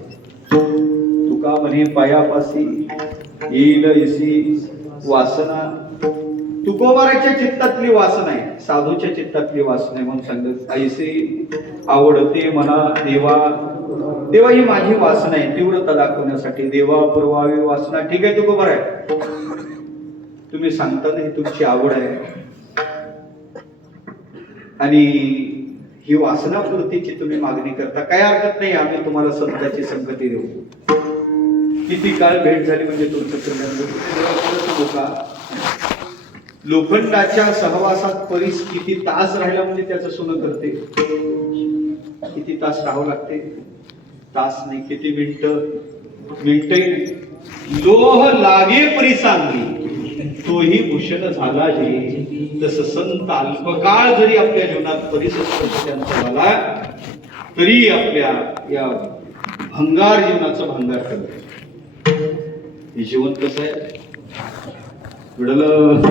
तुका म्हणे पायापासी येईल इसी वासना. तुकोबाराच्या चित्तातली वासना आहे, साधूच्या चित्तातली वासना आहे. म्हणून सांगत, ऐसे आवडते मना देवा. देवा ही माझी वासना आहे, तीव्रता दाखवण्यासाठी देवा पुरवावी वासना. ठीक आहे, तुकोबार आहे, तुम्ही सांगता ही तुमची आवड आहे आणि ही वासनापूर्तीची तुम्ही मागणी करता. काय हरकत नाही, आम्ही तुम्हाला संताची संगती देऊ. किती काळ भेट झाली म्हणजे तुमचं कल्याण. लोखंडाच्या सहवासात परीस किती तास राहिला म्हणजे त्याचं सोनं करते. किती तास राहावं लागते? तास नाही, किती मिनिटही नाही. लोह लागे परी सांगली तोही भूषण झाला जे. तसं संत अल्पकाळ जरी आपल्या जीवनात परिस्पर्श त्यांचा झाला तरी आपल्या या भंगार जीवनाचं भंगार करत. हे जीवन कसं आहे? विडलं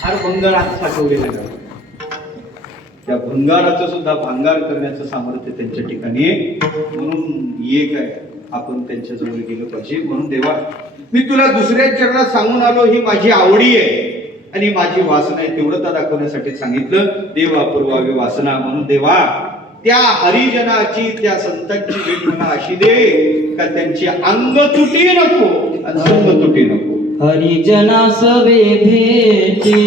फार भंगारात साठवलेलं आहे. त्या भंगाराचं सुद्धा भांगार करण्याचं सामर्थ्य त्यांच्या ठिकाणी आहे. म्हणून एक आहे, आपण त्यांच्या जवळ गेलं पाहिजे. म्हणून देवा, मी तुला दुसऱ्या चरणात सांगून आलो, ही माझी आवडी आहे आणि माझी वासना आहे. तीव्रता दाखवण्यासाठी सांगितलं, देवा पुरवावी वासना. म्हणून देवा, त्या हरिजनाची, त्या संतांची भेट मला अशी दे का त्यांची अंग तुटी नको आणि संग तुटी नको. हरिजना सवे भेटी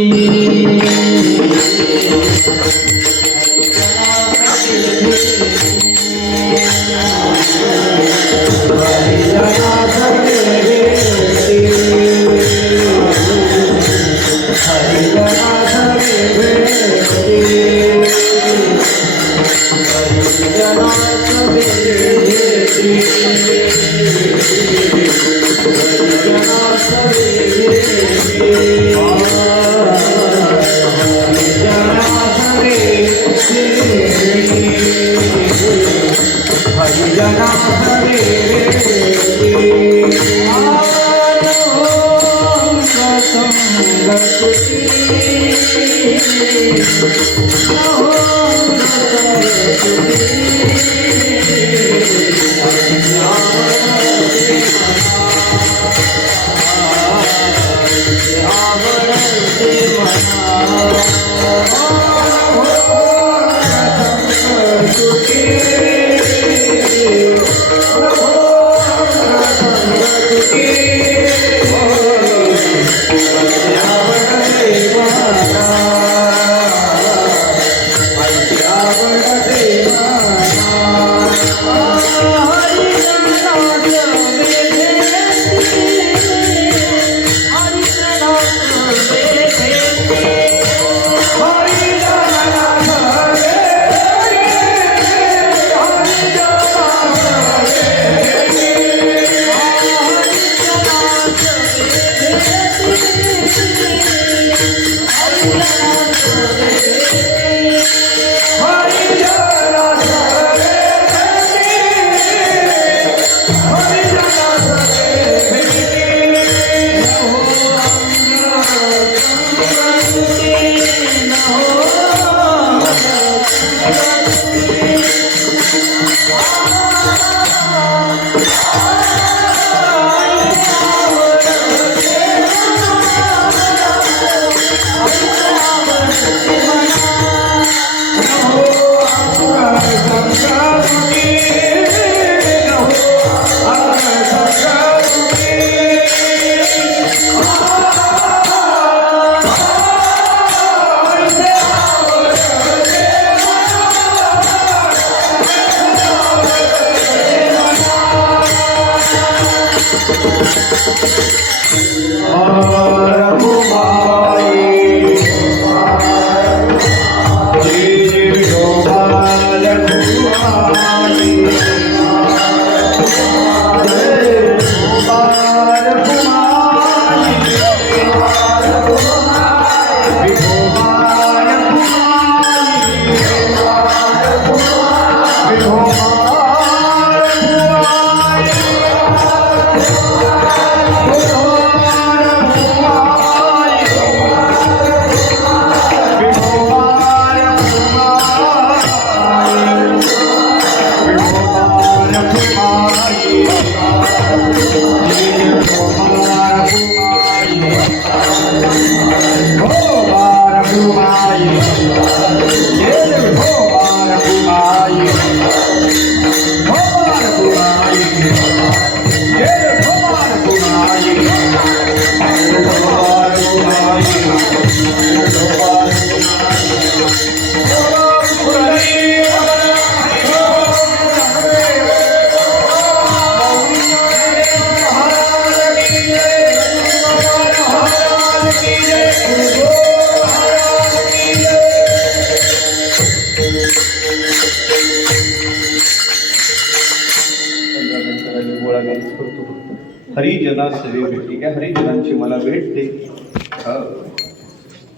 हरिजना सवे भेटी काय हरिजनांची मला भेट दे.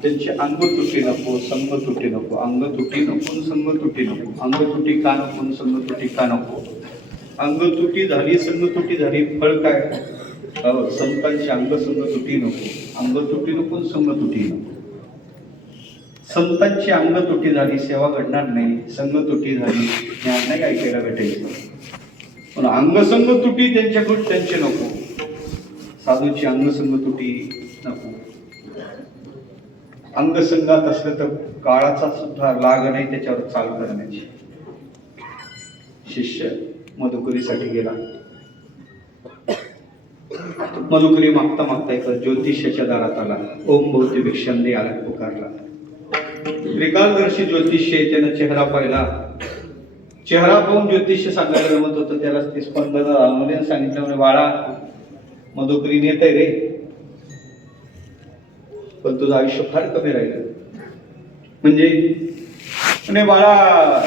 त्यांची अंग तुटी नको, संग तुटी नको. अंग तुटी नको, संग तुटी नको. अंग तुटी का नको, संग तुटी का नको. अंग तुटी झाली, संग तुटी झाली, फळ काय? संतांची अंग संग तुटी नको. अंग तुटी नको, संग तुटी नको. संतांची अंग तुटी झाली, सेवा घडणार नाही. संग तुटी झाली, ज्ञान नाही ऐकायला भेटायचं. पण अंगसंग तुटी त्यांच्याकडून त्यांचे नको. साधूची अंगसंग तुटी नको. अंगसंगात असलं तर काळाचा सुद्धा लाग नाही त्याच्यावर चाल करण्याची. शिष्य मधुकरीसाठी गेला. मधुकरी मागता मागता एका ज्योतिष्याच्या दारात आला. ओम भोवती भिक्षांदे आला पुकारला. त्रिकालदर्शी ज्योतिष्य त्यानं चेहरा पाहिला. चेहरा पाहून ज्योतिष्य सांगायला जमत होतं. त्याला ते स्पंदन आणून सांगितलं म्हणे बाळा मधुकरी नेत आहे रे, पण तुझं आयुष्य फार कमी राहिलं. म्हणजे बाळा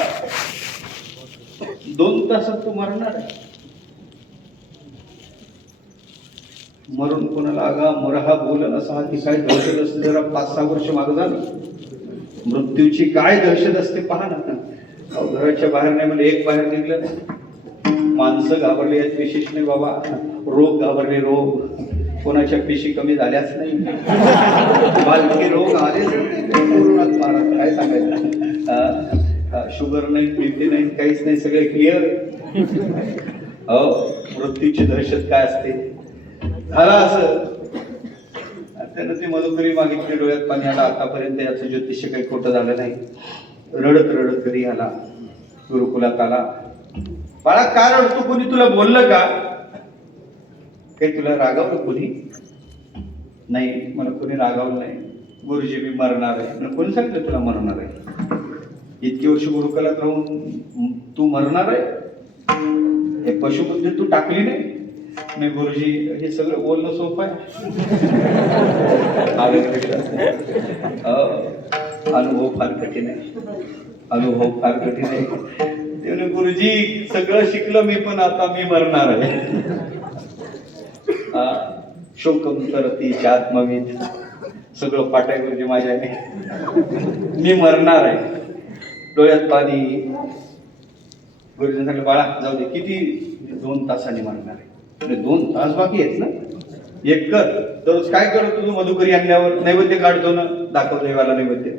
2 तासात तू मरणार आहे. मरून कोणाला आगा मरहा बोलन असा ती काय दहशत असते जरा 5-6 वर्ष मागं झालं. मृत्यूची काय दहशत असते पहा ना. घराच्या बाहेर नाही म्हणजे एक बाहेर निघलं. माणसं घाबरले यात विशेष नाही बाबा. रोग घाबरले, रोग कोणाच्या पेशी कमी झाल्याच नाही. बालकी रोग आलेच नाही. कोरोनात महाराज काय सांगायचं. शुगर नाही, बीपी नाही, काहीच नाही, सगळे क्लिअर. मृत्यूची दहशत काय असते. झाला असं. त्यानं ती मधुकरी मागितली. डोळ्यात पाणी आला. आतापर्यंत याचं ज्योतिष्य काही खोटं झालं नाही. रडत रडत घरी आला. गुरुकुलात आला. बाळा का रडतो? कोणी तुला बोललं का? काही तुला रागावलं कोणी? नाही, मला कोणी रागावलं नाही. गुरुजी मी मरणार आहे. कोणी सांगितलं तुला मरणार आहे? इतकी वर्ष गुरुकुलात राहून तू मरणार आहे? हे पशुबुद्धी तू टाकली नाही? नाही गुरुजी, हे सगळं बोलणं सोपं आहे. अनुभव फार कठीण आहे. अनुभव फार कठीण आहे. त्याने गुरुजी सगळं शिकलं मी, पण आता मी मरणार आहे. शोकम करती आत्मविद. सगळं पाठाय गुरुजी माझ्याने. मी मरणार आहे. डोळ्यात पाणी. गुरुजीने सांगितलं बाळा जाऊ दे. किती? 2 तासांनी मरणार आहे. 2 तास बाकी आहेत ना. एक कर. दररोज काय करतो तू? मधुकरी आणल्यावर नैवेद्य काढतो ना. दाखव देवाला नैवेद्य.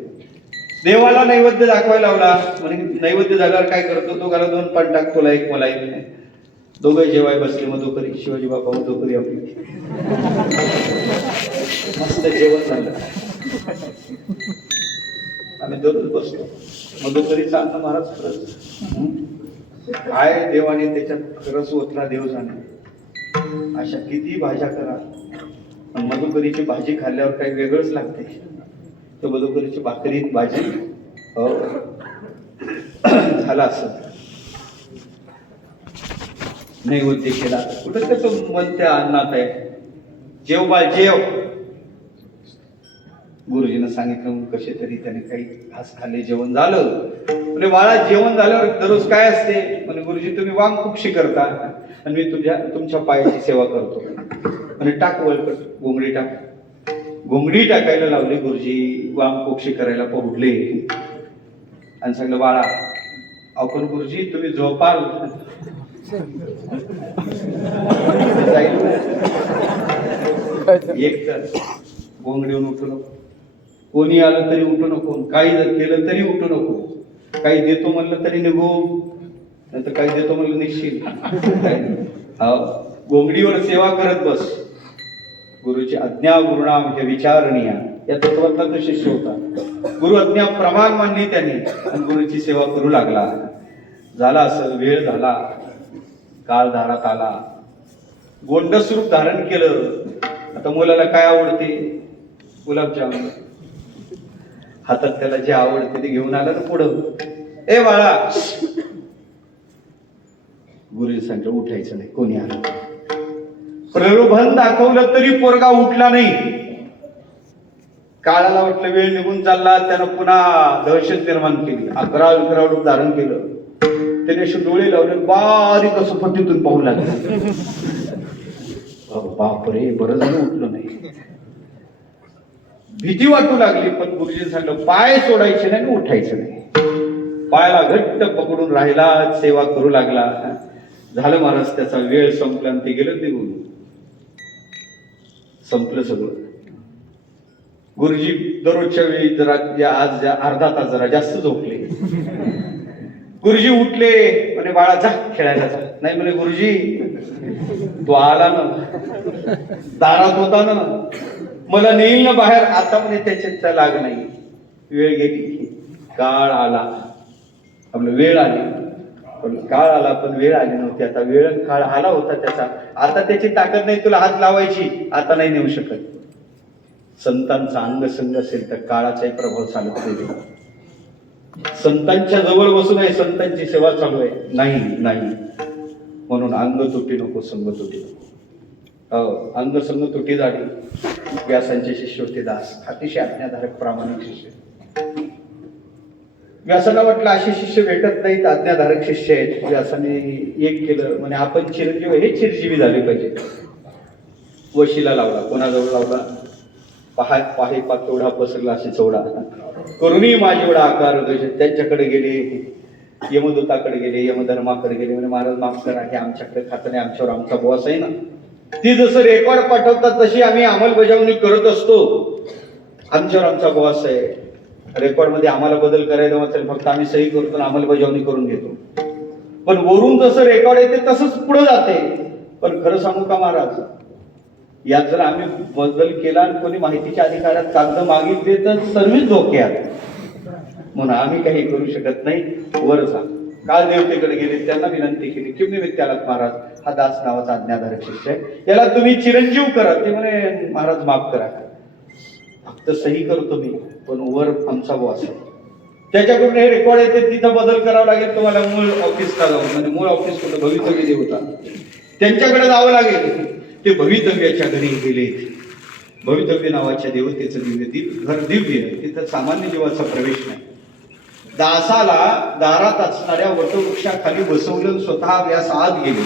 देवाला नैवेद्य दाखवायला लावला. म्हणजे नैवेद्य झाल्यावर काय करतो? तो गाला 2 पान टाकतो, एक मला एक. दोघं जेवाय बसले. मधुकरी शिवाजी बाबा, मधुकरी आपली. मस्त जेवण झालं. आम्ही दररोज बसतो. मधुकरीचा अन्न महाराज खरंच काय देवाने त्याच्यात खरंच ओतला देव जाणे. अशा किती भाज्या करा, पण मधुकरीची भाजी खाल्ल्यावर काही वेगळंच लागते. तर मधुकरीची भाकरीत भाजी झाला असं. नैवेद्य केला. कुठं त्याचं मन त्या अन्नात आहे. जेव बाळ जेव. गुरुजीनं सांगितलं कसे तरी त्याने काही घास खाल्ले. जेवण झालं. म्हणजे बाळा जेवण झाल्यावर दररोज काय असते? म्हणजे गुरुजी तुम्ही वाम कुक्षी करता आणि मी तुमच्या पायाची सेवा करतो. म्हणजे टाक वळकट, घोंगडी टाक. घोंगडी टाकायला लावली. गुरुजी वाम कुक्षी करायला पहुडले आणि सांगितलं बाळा आपण गुरुजी तुम्ही झोपाल. एक तर घोंगडीहून उठू नको. कोणी आलं तरी उठू नको. काही केलं तरी उठू नको. काही देतो म्हणलं तरी निघू, नाही तर काही देतो म्हणलं निघशील. घोंगडीवर सेवा करत बस. गुरुची आज्ञा गुरुनाम हे विचारणीय या तत्वातला तो शिष्य होता. गुरु आज्ञा प्रमाण मानली त्याने आणि गुरुची सेवा करू लागला. झाला असं वेळ झाला, काळ दारात आला, गोंडस रूप धारण केलं. आता मुलाला काय आवडते? गुलाबजाम. हातात त्याला जे आवडते ते घेऊन आलं ना पुढं. ए बाळा, गुरुजी सांगितलं उठायचं नाही. कोणी आलं प्रलोभन दाखवलं तरी पोरगा उठला नाही. काळाला वाटलं वेळ निघून चालला, त्यानं पुन्हा दहशत निर्माण केली. अकरा रूप धारण केलं. त्याने असे डोळे लावले, बारीक असं पट्टीतून पाहू लागलं. बापरे, बरं झालं उठलं नाही. भीती वाटू लागली, पण गुरुजी सांगितलं पाय सोडायचे नाही, उठायचं नाही. पायाला घट्ट पकडून राहिला, सेवा करू लागला. झालं महाराज, त्याचा वेळ संपला आणि ते गेलं निघून. संपलं सगळं. गुरुजी दररोजच्या वेळी जरा आज अर्धा तास जरा जास्त झोपले. गुरुजी उठले, म्हणे बाळा जा खेळायला जा. नाही म्हणे गुरुजी तो आला ना, दारात होता ना, मला नेईल ना बाहेर. आता म्हणे त्याच्यात लाग नाही. वेळ गेली, काळ आला, आपलं वेळ आली, पण काळ आला पण वेळ आली नव्हती. आता वेळ काळ आला होता त्याचा. आता त्याची ताकद नाही तुला हात लावायची, आता नाही नेऊ शकत. संतांचा अंगसंग असेल तर काळाचाही प्रभाव चालत नाही. संतांच्या जवळ बसून आहे, संतांची सेवा चालू आहे. नाही, म्हणून अंग तुटी नको, संग तुटी नको. अंग संग तुटी झाली. व्यासांचे शिष्य होते दास, अतिशय आज्ञाधारक प्रामाणिक शिष्य. व्यासाला वाटलं असे शिष्य भेटत नाहीत, आज्ञाधारक शिष्य आहेत. व्यासाने एक केलं, म्हणजे आपण चिरंजीव हे चिरंजीवी झाले पाहिजे. वशीला लावला. कोणाजवळ लावला? पाहे केवढा पसरला असे चौडा करुणी माझी एवढा आकार. त्यांच्याकडे गेले, यमदूताकडे गेले, यमधर्माकडे गेले. म्हणजे महाराज माफ करा, हे आमच्याकडे खातं नाही, आमच्यावर आमचा बॉस आहे ना. ती जसं रेकॉर्ड पाठवतात तशी आम्ही अंमलबजावणी करत असतो. आमच्यावर आमचा बॉस आहे. रेकॉर्ड मध्ये आम्हाला बदल करायला असेल, फक्त आम्ही सही करतो आणि अंमलबजावणी करून घेतो. पण वरून जसं रेकॉर्ड येते तसंच पुढे जाते. पण खरं सांगू का महाराज, यात जर आम्ही बदल केला आणि कोणी माहितीच्या अधिकारात कागद मागितले तर सर्वच धोक्यात. म्हणून आम्ही काही करू शकत नाही. वर जा. काल देवतेकडे गेले, त्यांना विनंती केली, किमनिमित्त त्याला महाराज हा दास नावाचा आज्ञाधारक शिष्य आहे, याला तुम्ही चिरंजीव करा. ते म्हणे महाराज माफ करा, फक्त सही करतो मी, पण वर आमचा बॉस आहे. त्याच्याकडून हे रेकॉर्ड येते, तिथं बदल करावा लागेल तुम्हाला. मूळ ऑफिसला जाऊन, म्हणजे मूळ ऑफिस कुठं भवितव्य देवता, त्यांच्याकडे जावं लागेल. ते भवितव्याच्या घरी गेले. भवितव्य नावाच्या देवतेचं दिव्य घर दिव्य, तिथं सामान्य जीवाचा प्रवेश नाही. दासाला दारात असणाऱ्या वटवृक्षाखाली बसवलं, स्वतः व्यास आत गेले.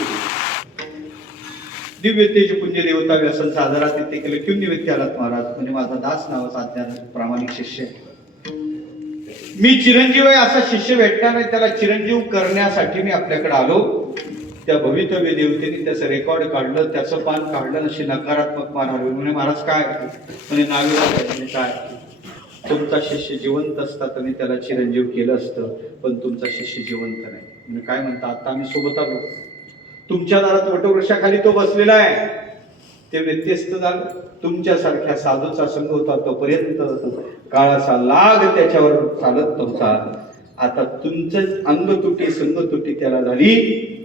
दिव्य तेजपुंज देवता व्यासांचा आदरात ते केलं. किंवा निमित्त आलात महाराज? म्हणजे माझा दास नावाचा अज्ञान प्रामाणिक शिष्य आहे. मी चिरंजीव आहे, असा शिष्य भेटणार नाही. त्याला चिरंजीव करण्यासाठी मी आपल्याकडे आलो. त्या भवितव्य देवतेने त्याचं रेकॉर्ड काढलं, त्याचं पान काढलं, अशी नकारात्मक मान हलवली. म्हणजे महाराज काय? म्हणजे नावे काय, तुमचा शिष्य जिवंत असता तर मी त्याला चिरंजीव केलं असतं, पण तुमचा शिष्य जिवंत नाही. म्हणजे काय म्हणता, आता आम्ही सोबत आलो, तुमच्या दारात वटवृक्षाखाली तो बसलेला आहे. ते व्यत्यस्त झालं. तुमच्यासारख्या साधूचा संघ होता तोपर्यंत काळाचा लाग त्याच्यावर चालत नव्हता. आता तुमचं अंग तुटी संग तुटी त्याला झाली.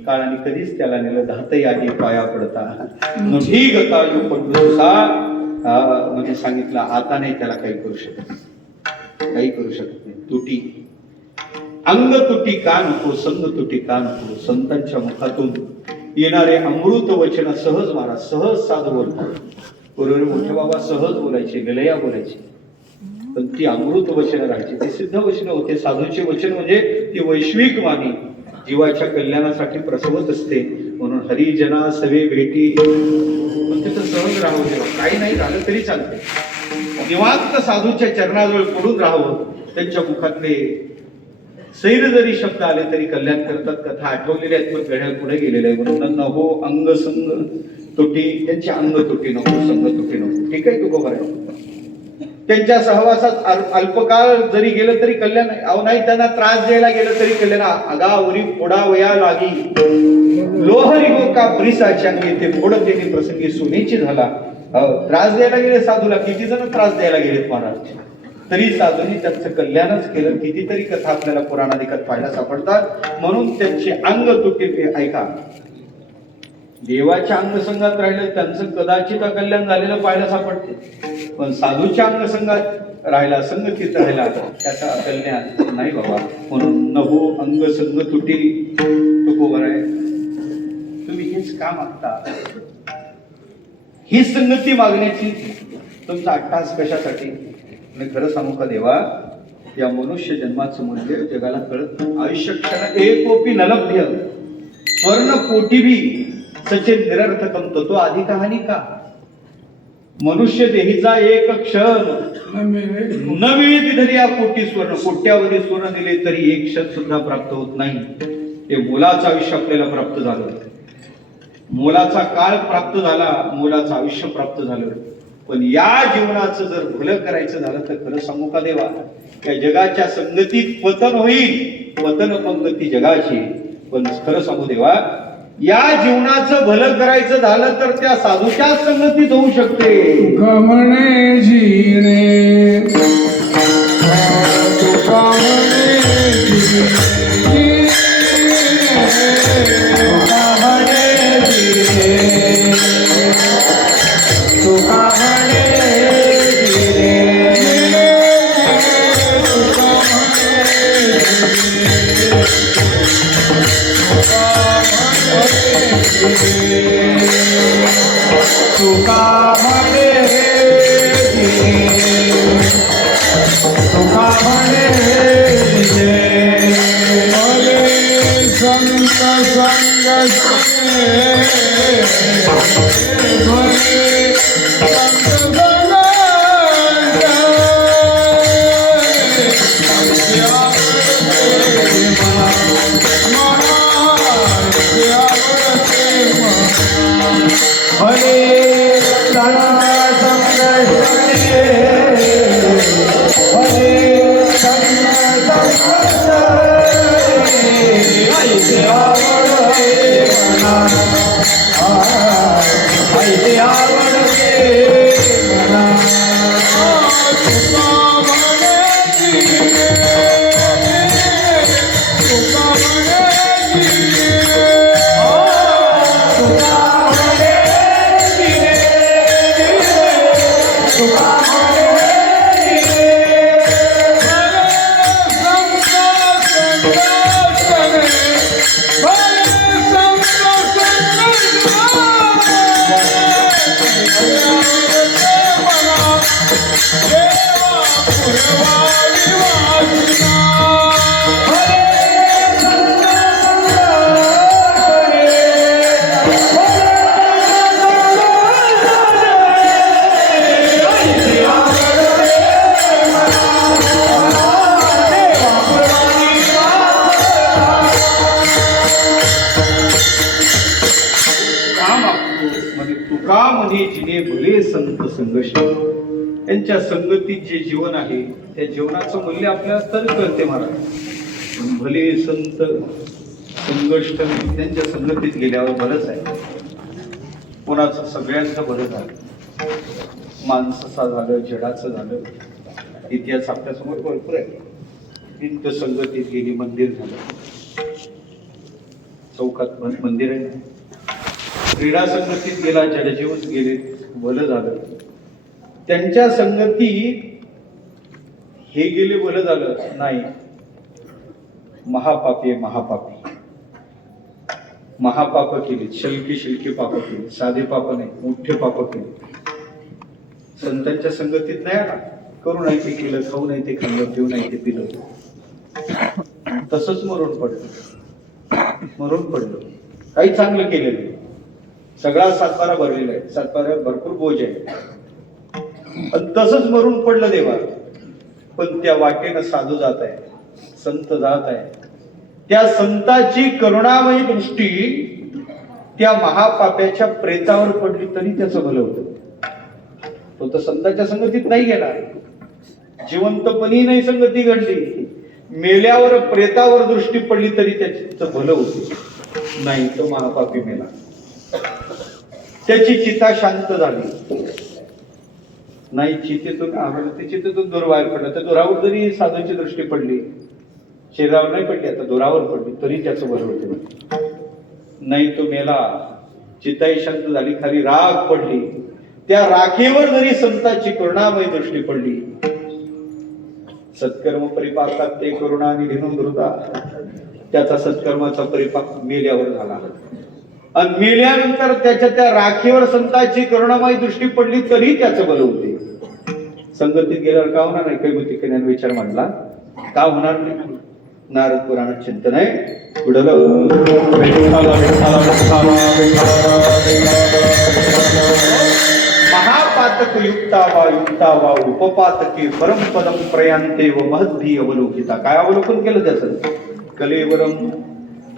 काळाने कधीच त्याला नेलं, धातही आधी पाया पडता नठी गता म्हणजे सांगितलं. आता नाही त्याला काही करू शकत, काही करू शकत नाही. तुटी अंग तुटी का नको, संग तुटी का नको. संतांच्या मुखातून येणारे अमृत वचन सहज महाराज, सहज साधू बोलतात. पूर्वी मोठे बाबा सहज बोलायचे, गलया बोलायचे, पण ती अमृत वचन राहायची. ते सिद्ध वचन होते. साधूचे वचन म्हणजे ती वैश्विक वाणी, जीवाच्या कल्याणासाठी प्रसवत असते. म्हणून हरिजना सवे भेटी, तिथं सहज राहावं. काही नाही झालं तरी चालते. निवांत साधूच्या चरणाजवळ पडून राहावं. त्यांच्या मुखातले सैर जरी शब्द आले तरी कल्याण करतात. कथा आठवलेल्या आहेत, पण घड्याळ पुढे गेलेल्या आहे. म्हणून नको अंग संग तुटी, त्यांची अंग तुटी नको, संग तुटी नको. ठीक आहे, तू बरोबर आहे. त्यांच्या सहवासात अल्पकाळ जरी गेलं तरी कल्याण. अहो नाही, त्यांना त्रास द्यायला गेलं तरी कल्याण. आगावरी फोडावया लागी लोहरी गो का प्रिसाची अंगी, ते फोड त्यांनी प्रसंगी सोनेची झाला. हो, त्रास द्यायला गेले साधूला, किती जण त्रास द्यायला गेलेत महाराज, तरी साधूंनी त्यांचं कल्याणच केलं. कितीतरी कथा आपल्याला पुराणाधिकात पाहायला सापडतात. म्हणून त्यांचे अंग तुटे. ऐका, देवाच्या अंगसंगात राहिलं त्यांचं कदाचित अकल्याण झालेलं पाहायला सापडते, पण साधूच्या अंगसंगात राहिला, संगतीत राहिला, त्याचा अकल्याण नाही बाबा. म्हणून नभो अंग संग तुटी तुकोबर आहे. तुम्ही हेच का मागता? ही संगती मागण्याची तुमचा अट्टास कशासाठी? मी खरं सांगू का देवा, या मनुष्य जन्माचं मूल्य जगाला कळत नाही. आयुष्य क्षण एकोपी नलभ्य स्वर्ण कोटी भी सचे निरर्थकम ततो अधिक हानी का. मनुष्य देहीचा एक क्षण न मिळते तरी या कोटी स्वर्ण, कोट्यावधी स्वर्ण दिले तरी एक क्षण सुद्धा प्राप्त होत नाही. हे मोलाचं आयुष्य आपल्याला प्राप्त झालं, मोलाचा काळ प्राप्त झाला, मोलाचं आयुष्य प्राप्त झालं. पण या जीवनाचं जर भलं करायचं झालं तर खरं सांगू का देवा, या जगाच्या संगतीत पतन होईल, पतन पंगती जगाची. पण खरं सांगू देवा, या जीवनाचं भलं करायचं झालं तर त्या साधूच्या संगतीत होऊ शकते. कमणे जीने तुका म्हणे जीने, तुका म्हणे जीने, तुका म्हणे जीने, तुका म्हणे तुका म्हणे भले संत संग भले संत भले संत संघर्ष. त्यांच्या संगतीत जे जीवन आहे त्या जीवनाचं मूल्य आपल्याला तर कळते महाराज. भले संत संघर्ष त्यांच्या संगतीत गेल्यावर बरंच आहे. कोणाचं सगळ्यांचं बरं झालं, माणसाचं झालं, जडाचं झालं, इतिहास आपल्यासमोर भरपूर आहे. भिंत संगतीत गेली, मंदिर झालं, चौकात मंदिर आहे. क्रीडा संगतीत गेला, जडजीवन गेले, भलं झालं. त्यांच्या संगतीत हे गेले, भलं झालं नाही. महापापी महापापी महापाप केली, शलकी शलकी पाप केली, साधे पाप नाही, मोठे पाप केले. संतांच्या संगतीत नाही आला, करू नाही ते केलं, खाऊ नाही ते खाल्लं, पिऊ नाही ते पिलं, तसंच मरून पडलं. काही चांगलं केलेलं, सगळा सातबारा भरलेला आहे, सातबाऱ्यावर भरपूर बोज आहे, पण तसंच मरून पडलं देवा. पण त्या वाटेनं साधू जात आहे, संत जात आहे. त्या संताची करुणामयी दृष्टी त्या महापाप्याच्या प्रेतावर पडली तरी त्याचं भलं होतं. तो तर संतांच्या संगतीत नाही गेला, जिवंतपणी नाही संगती घडली, मेल्यावर प्रेतावर दृष्टी पडली तरी त्याचं भलं होतं नाही. तो महापापी मेला. त्याची चिता शांत झाली नाही, चितेतून आवडलं ते चितेतून दोर बाहेर पडलं. त्या दोरावर जरी साधूची दृष्टी पडली, शरीरावर नाही पडली, आता दोरावर पडली, तरी त्याचं बरं होते. नाही तो मेला, चिताई शांत झाली, खाली राख पडली, त्या राखेवर जरी संतांची करुणामय दृष्टी पडली. सत्कर्म परिपाकात ते करुणा निधीन धृता, त्याचा सत्कर्माचा परिपाक मेल्यावर झाला. आणि मेल्यानंतर त्याच्या त्या राखेवर संतांची करुणामय दृष्टी पडली, तरी त्याचं बरं होते. संगतीत गेल्यावर का होणार नाही? काही बुद्धिकन्याने विचार मांडला, का होणार नाही? नारद पुराणात चिंतन आहे. महापातक युक्ता वा उपपातके परमपदम प्रयांते व महद्धी अवलोकिता. काय अवलोकन केलं त्याचं? कलेवरम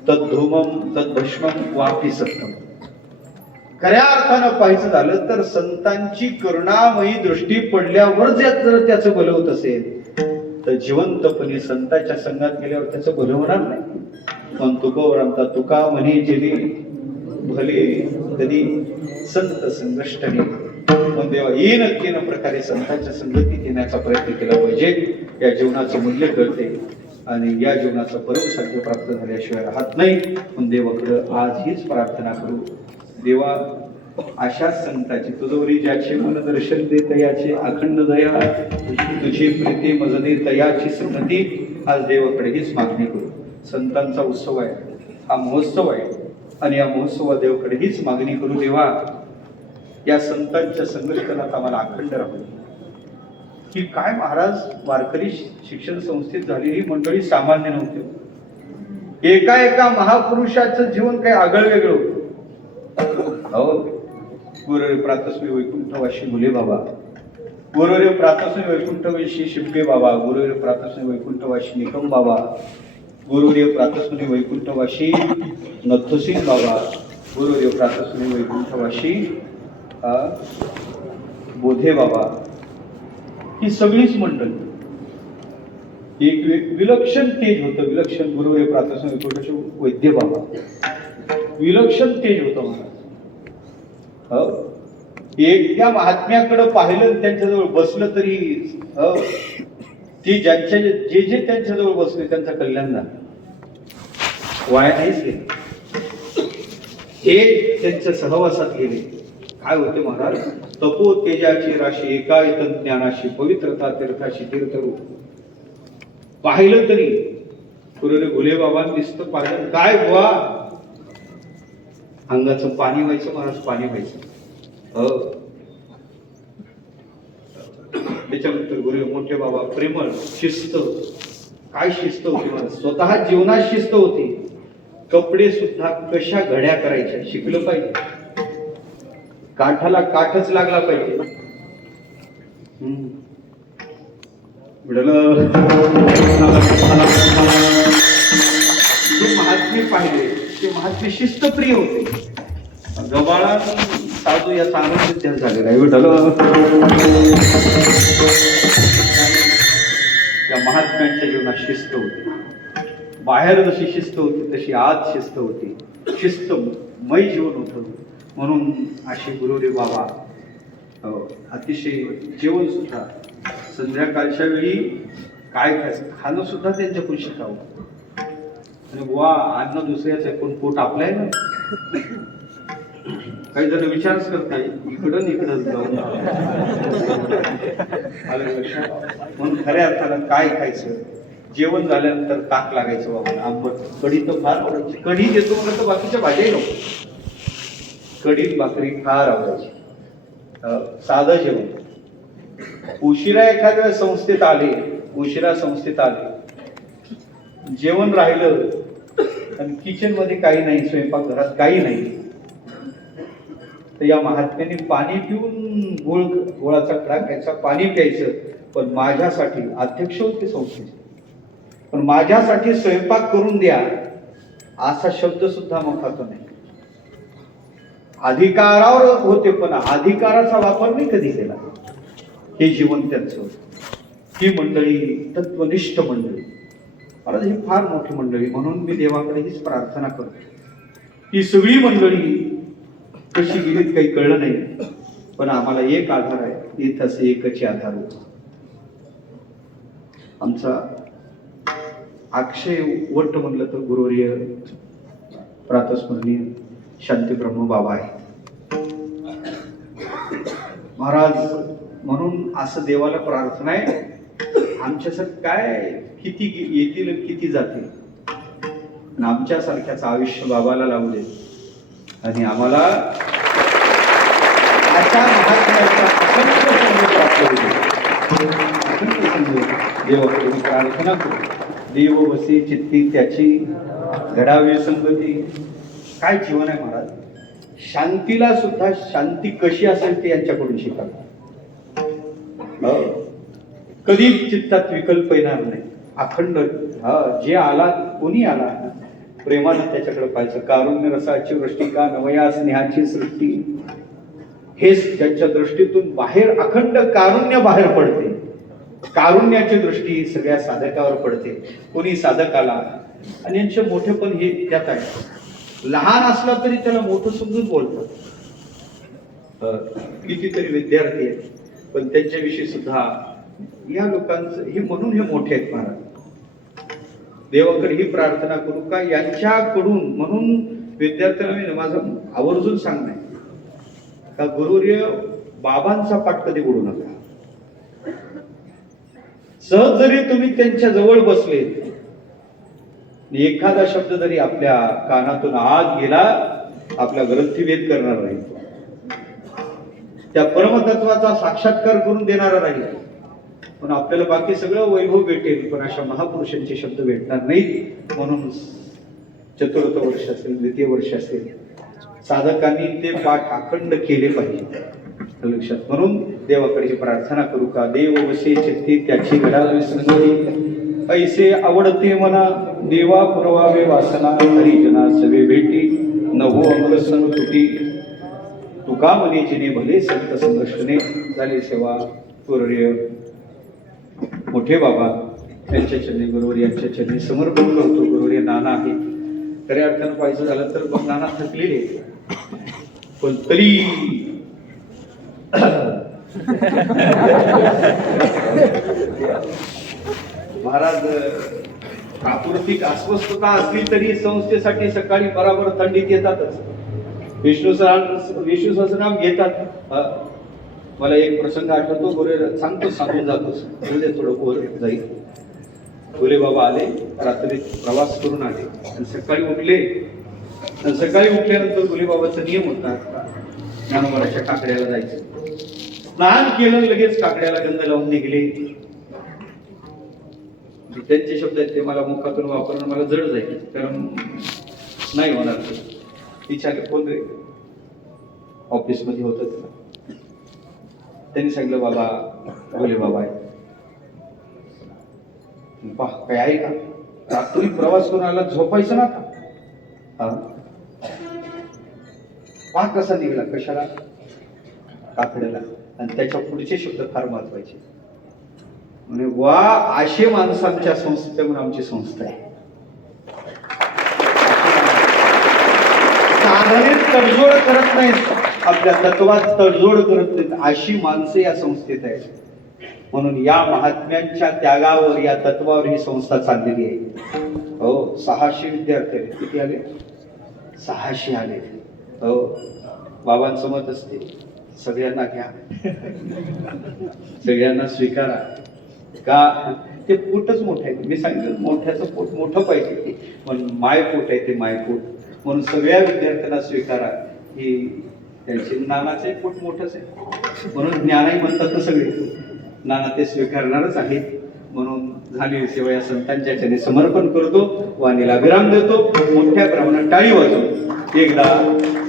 तद्धूमम तद्भस्मम वापी सत्यम. खऱ्या अर्थानं पाहायचं झालं तर संतांची करुणामयी दृष्टी पडल्यावर जर त्याचं भलं होत असेल तर जिवंतपणे संतांच्या संघात गेल्यावर त्याचं भलं होणार नाही. पण तुकोवरांचा तुका म्हणे जेली भले कधी संत संघष्टने. पण देवा येईन तीन प्रकारे संतांच्या संगतीत येण्याचा प्रयत्न केला पाहिजे. या जीवनाचं मूल्य कळते आणि या जीवनाचं परमसाध्य प्राप्त झाल्याशिवाय राहत नाही. पण देवाकडं आज हीच प्रार्थना करू, देवा अशा संतांची तुझवरी ज्याचे मन दर्शन दे तयाचे अखंड दया, तुझी प्रीती मजदे तयाची संगती. आज देवाकडे हीच मागणी करू. संतांचा उत्सव आहे, हा महोत्सव आहे आणि या महोत्सवा देवाकडे हीच मागणी करू. देवा या संतांच्या संघर्षणात आम्हाला अखंड राहू. की काय महाराज, वारकरी शिक्षण संस्थेत झालेली मंडळी सामान्य नव्हते. एका महापुरुषाचं जीवन काही आगळ वेगळं होतं. हो, गुरुरे प्रातस्मी वैकुंठवाशी मुले बाबा, गुरुरे प्रातस्मी वैकुंठवाशी शिंपे बाबा, गुरुरे प्रातस्मी वैकुंठवाशी निकम बाबा, गुरुरे प्रातस्मी वैकुंठवाशी नथुसिंग बाबा, गुरुरे प्रातस्मी वैकुंठवाशी बोधे बाबा. ही सगळीच मंडळी एक विलक्षण तेज होतं. विलक्षण गुरुरे प्रातस्मी वैकुंठवाशी वैद्य बाबा, विलक्षण तेज होतं महाराज. एक त्या महात्म्याकडे पाहिलं, त्यांच्याजवळ बसलं तरी ती ज्यांच्या जे त्यांच्याजवळ बसले त्यांचा कल्याण झाला, वाया नाहीच गेले. हे त्यांच्या सहवासात गेले. काय होते महाराज? तपो तेजाची राशी एकायतन ज्ञानाशी पवित्रता तीर्थाशी तीर्थरूप. पाहिलं तरी गुरुरे भुले बाबांनी दिसतं पाहिलं काय बुवा, अंगाचं पाणी व्हायचं महाराज, पाणी व्हायचं. त्याच्यानंतर गुरु मोठे बाबा प्रेमळ, शिस्त. काय शिस्त होती महाराज? स्वतः जीवनात शिस्त होती. कपडे सुद्धा कशा घड्या करायच्या शिकलं पाहिजे. काठाला काठच लागला पाहिजे. जे महात्मे पाहिले ते महात्मे शिस्तप्रिय होते. गबाळा साधू या चांगला विद्यार्थी झालेला आहे. त्या महात्म्यांच्या जीवनात शिस्त होती. बाहेर जशी शिस्त होती तशी आत शिस्त होती. शिस्तमय जीवन होतं. म्हणून असे गुरुरे बाबा अतिशय जेवण सुद्धा संध्याकाळच्या वेळी काय खायचं खाणं सुद्धा त्यांच्याकडून शिकावं. आणि बुवा अन्न दुसऱ्याच आहे पण पोट आपलं आहे ना. काही जण विचारच करत नाही, इकडं इकडं जाऊन म्हणून खऱ्या अर्थाला काय खायचं. जेवण झाल्यानंतर ताक लागायचं बाबा, आंबट. कढी तर फार आवडायची. कढी देतो म्हणलं तर बाकीच्या भाज्याही नको. कढी भाकरी फार आवडायची. साधं जेवण. उशिरा एखाद्या संस्थेत आले, उशिरा संस्थेत आले, जेवण राहिलं आणि किचन मध्ये काही नाही, स्वयंपाक घरात काही नाही, तर या महात्म्याने पाणी पिऊन गोळाचा खडा घ्यायचा, पाणी प्यायचं. पण माझ्यासाठी अध्यक्ष होते संस्थेचे, पण माझ्यासाठी स्वयंपाक करून द्या असा शब्द सुद्धा मुखातून नाही. अधिकारावर होते पण अधिकाराचा वापर नाही कधी केला. हे जीवन त्यांचं. ही मंडळी तत्वनिष्ठ मंडळी महाराज, ही फार मोठी मंडळी. म्हणून मी देवाकडे हीच प्रार्थना करतो. ही सगळी मंडळी कशी गेलीत काही कळलं नाही, पण आम्हाला एक आधार आहे, येत असे एकच आधार होता आमचा अक्षय वट म्हणलं तर गुरुवर्य प्रातस्मरणीय शांती ब्रह्म बाबा आहे महाराज. म्हणून असं देवाला प्रार्थना आहे, आमच्यासारखं काय किती येतील किती जातील, आणि आमच्यासारख्याचं आयुष्य बाबाला लावू दे आणि आम्हाला अशा महात्म्याचा अखंड संग प्राप्त होऊ दे. अखंड संग देवाकडे प्रार्थना करू. देव वसे चित्ती त्याची घडावे संगती. काय जीवन आहे महाराज. शांतीला सुद्धा शांती कशी असेल ते यांच्याकडून शिकावं. कधी चित्तात विकल्प येणार नाही. अखंड जे आला कोणी आला प्रेमानं त्याच्याकडे पाहायचं. कारुण्य रसाची वृष्टी का नवया स्नेहाची सृष्टी. हेच त्यांच्या दृष्टीतून बाहेर अखंड कारुण्य बाहेर पडते. कारुण्याची दृष्टी सगळ्या साधकावर पडते. कोणी साधक आला आणि यांचे मोठेपण हे त्यात आहे. लहान असला तरी त्याला मोठं समजून बोलतात. कितीतरी विद्यार्थी आहेत पण त्यांच्याविषयी सुद्धा या लोकांचं हे म्हणून हे मोठे आहेत महाराज. देवाकडे ही प्रार्थना करू का यांच्याकडून. म्हणून विद्यार्थ्यांना मी माझं आवर्जून सांगणं का गुरुवर्य बाबांचा पाठ कधी ओढू नका. सहज जरी तुम्ही त्यांच्या जवळ बसले, एखादा शब्द जरी आपल्या कानातून आत गेला आपल्या ग्रंथीभेद करणार नाही. त्या परमतत्वाचा साक्षात्कार करून देणारा राहील. पण आपल्याला बाकी सगळं वैभव भेटेल पण अशा महापुरुषांचे शब्द भेटणार नाहीत. म्हणून चतुर्थ वर्ष असेल द्वितीय वर्ष असेल साधकांनी ते पाठ अखंड केले पाहिजे लक्षात. म्हणून देवाकडे ही प्रार्थना करू का. देव वसे चित्ती त्याची घडावी संगती. ऐसे आवडते मना देवा पुरवावे वासना. हरिजना सवे भेटी नभो अमर संग तुटी. तुका म्हणे जिने भले संत संघर्षणे. झाले सेवा गुरुवर्य मोठे बाबा यांच्या चरणी गुरुवर यांच्या चरणी समर्पण करतो. गुरुवर्य नाना आहे खऱ्या अर्थानं पाहिजे झालं तर मग नाना थकलेले पण तरी महाराज प्राकृतिक अस्वस्थता असली तरी संस्थेसाठी सकाळी बराबर थंडीत येतातच. विष्णू सहस्रनाम घेतात. मला एक प्रसंग आठवतो. गुरुवर्य सांगून जातोस उद्या थोडं वर जाईल. भोले बाबा आले रात्री प्रवास करून आले आणि सकाळी उठले. सकाळी उठल्यानंतर भोले बाबाचा नियम होता ज्ञानोबाच्या काकड्याला जायचं. स्नान केलं लगेच काकड्याला गंध लावून निघले. त्यांचे शब्द आहेत ते मला मुखातून वापरणं मला जड जाईल कारण नाही होणार. विचारले कोण रे. ऑफिसमध्ये होत त्यांनी सांगितलं बाबा भोले बाबा आहे. पहा काय आहे का. रात्री प्रवास करून आला झोपायचं ना आता. पहा कसा निघाला कशाला काकड्याला. आणि त्याच्या पुढचे शब्द फार महत्वाचे. म्हणजे वा आशे माणसांच्या संस्थेत म्हणून आमची संस्था आहे. साधारण तडजोड करत नाहीत आपल्या तत्वात तडजोड करत नाहीत अशी माणसं या संस्थेत आहेत. म्हणून या महात्म्यांच्या त्यागावर या तत्वावर ही संस्था चाललेली आहे. हो 600 विद्यार्थी आले. किती आले 600 आले. हो बाबांचं मत असते सगळ्यांना घ्या सगळ्यांना स्वीकारा. का ते पोटच मोठं आहे. मी सांगितलं मोठ्याचं पोट मोठं पाहिजे ते म्हणून मायपोट आहे ते मायपोट. म्हणून सगळ्या विद्यार्थ्यांना स्वीकारा. ही त्यांचे नानाचे पोट मोठंच आहे म्हणून ज्ञानही म्हणतात ना सगळे. नाना ते स्वीकारणारच आहेत. म्हणून झालेली सेवा या संतांच्या चरणी समर्पण करतो. वाणीला विराम देतो. मोठ्या प्रमाणात टाळी वाजवतो एकदा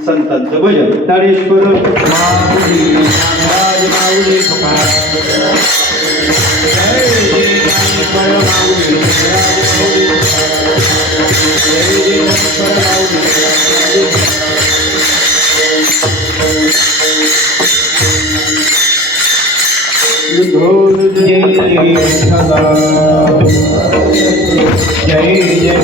संतांचं भजन. ज्ञानेश्वर माऊली नागराज माऊली जय जय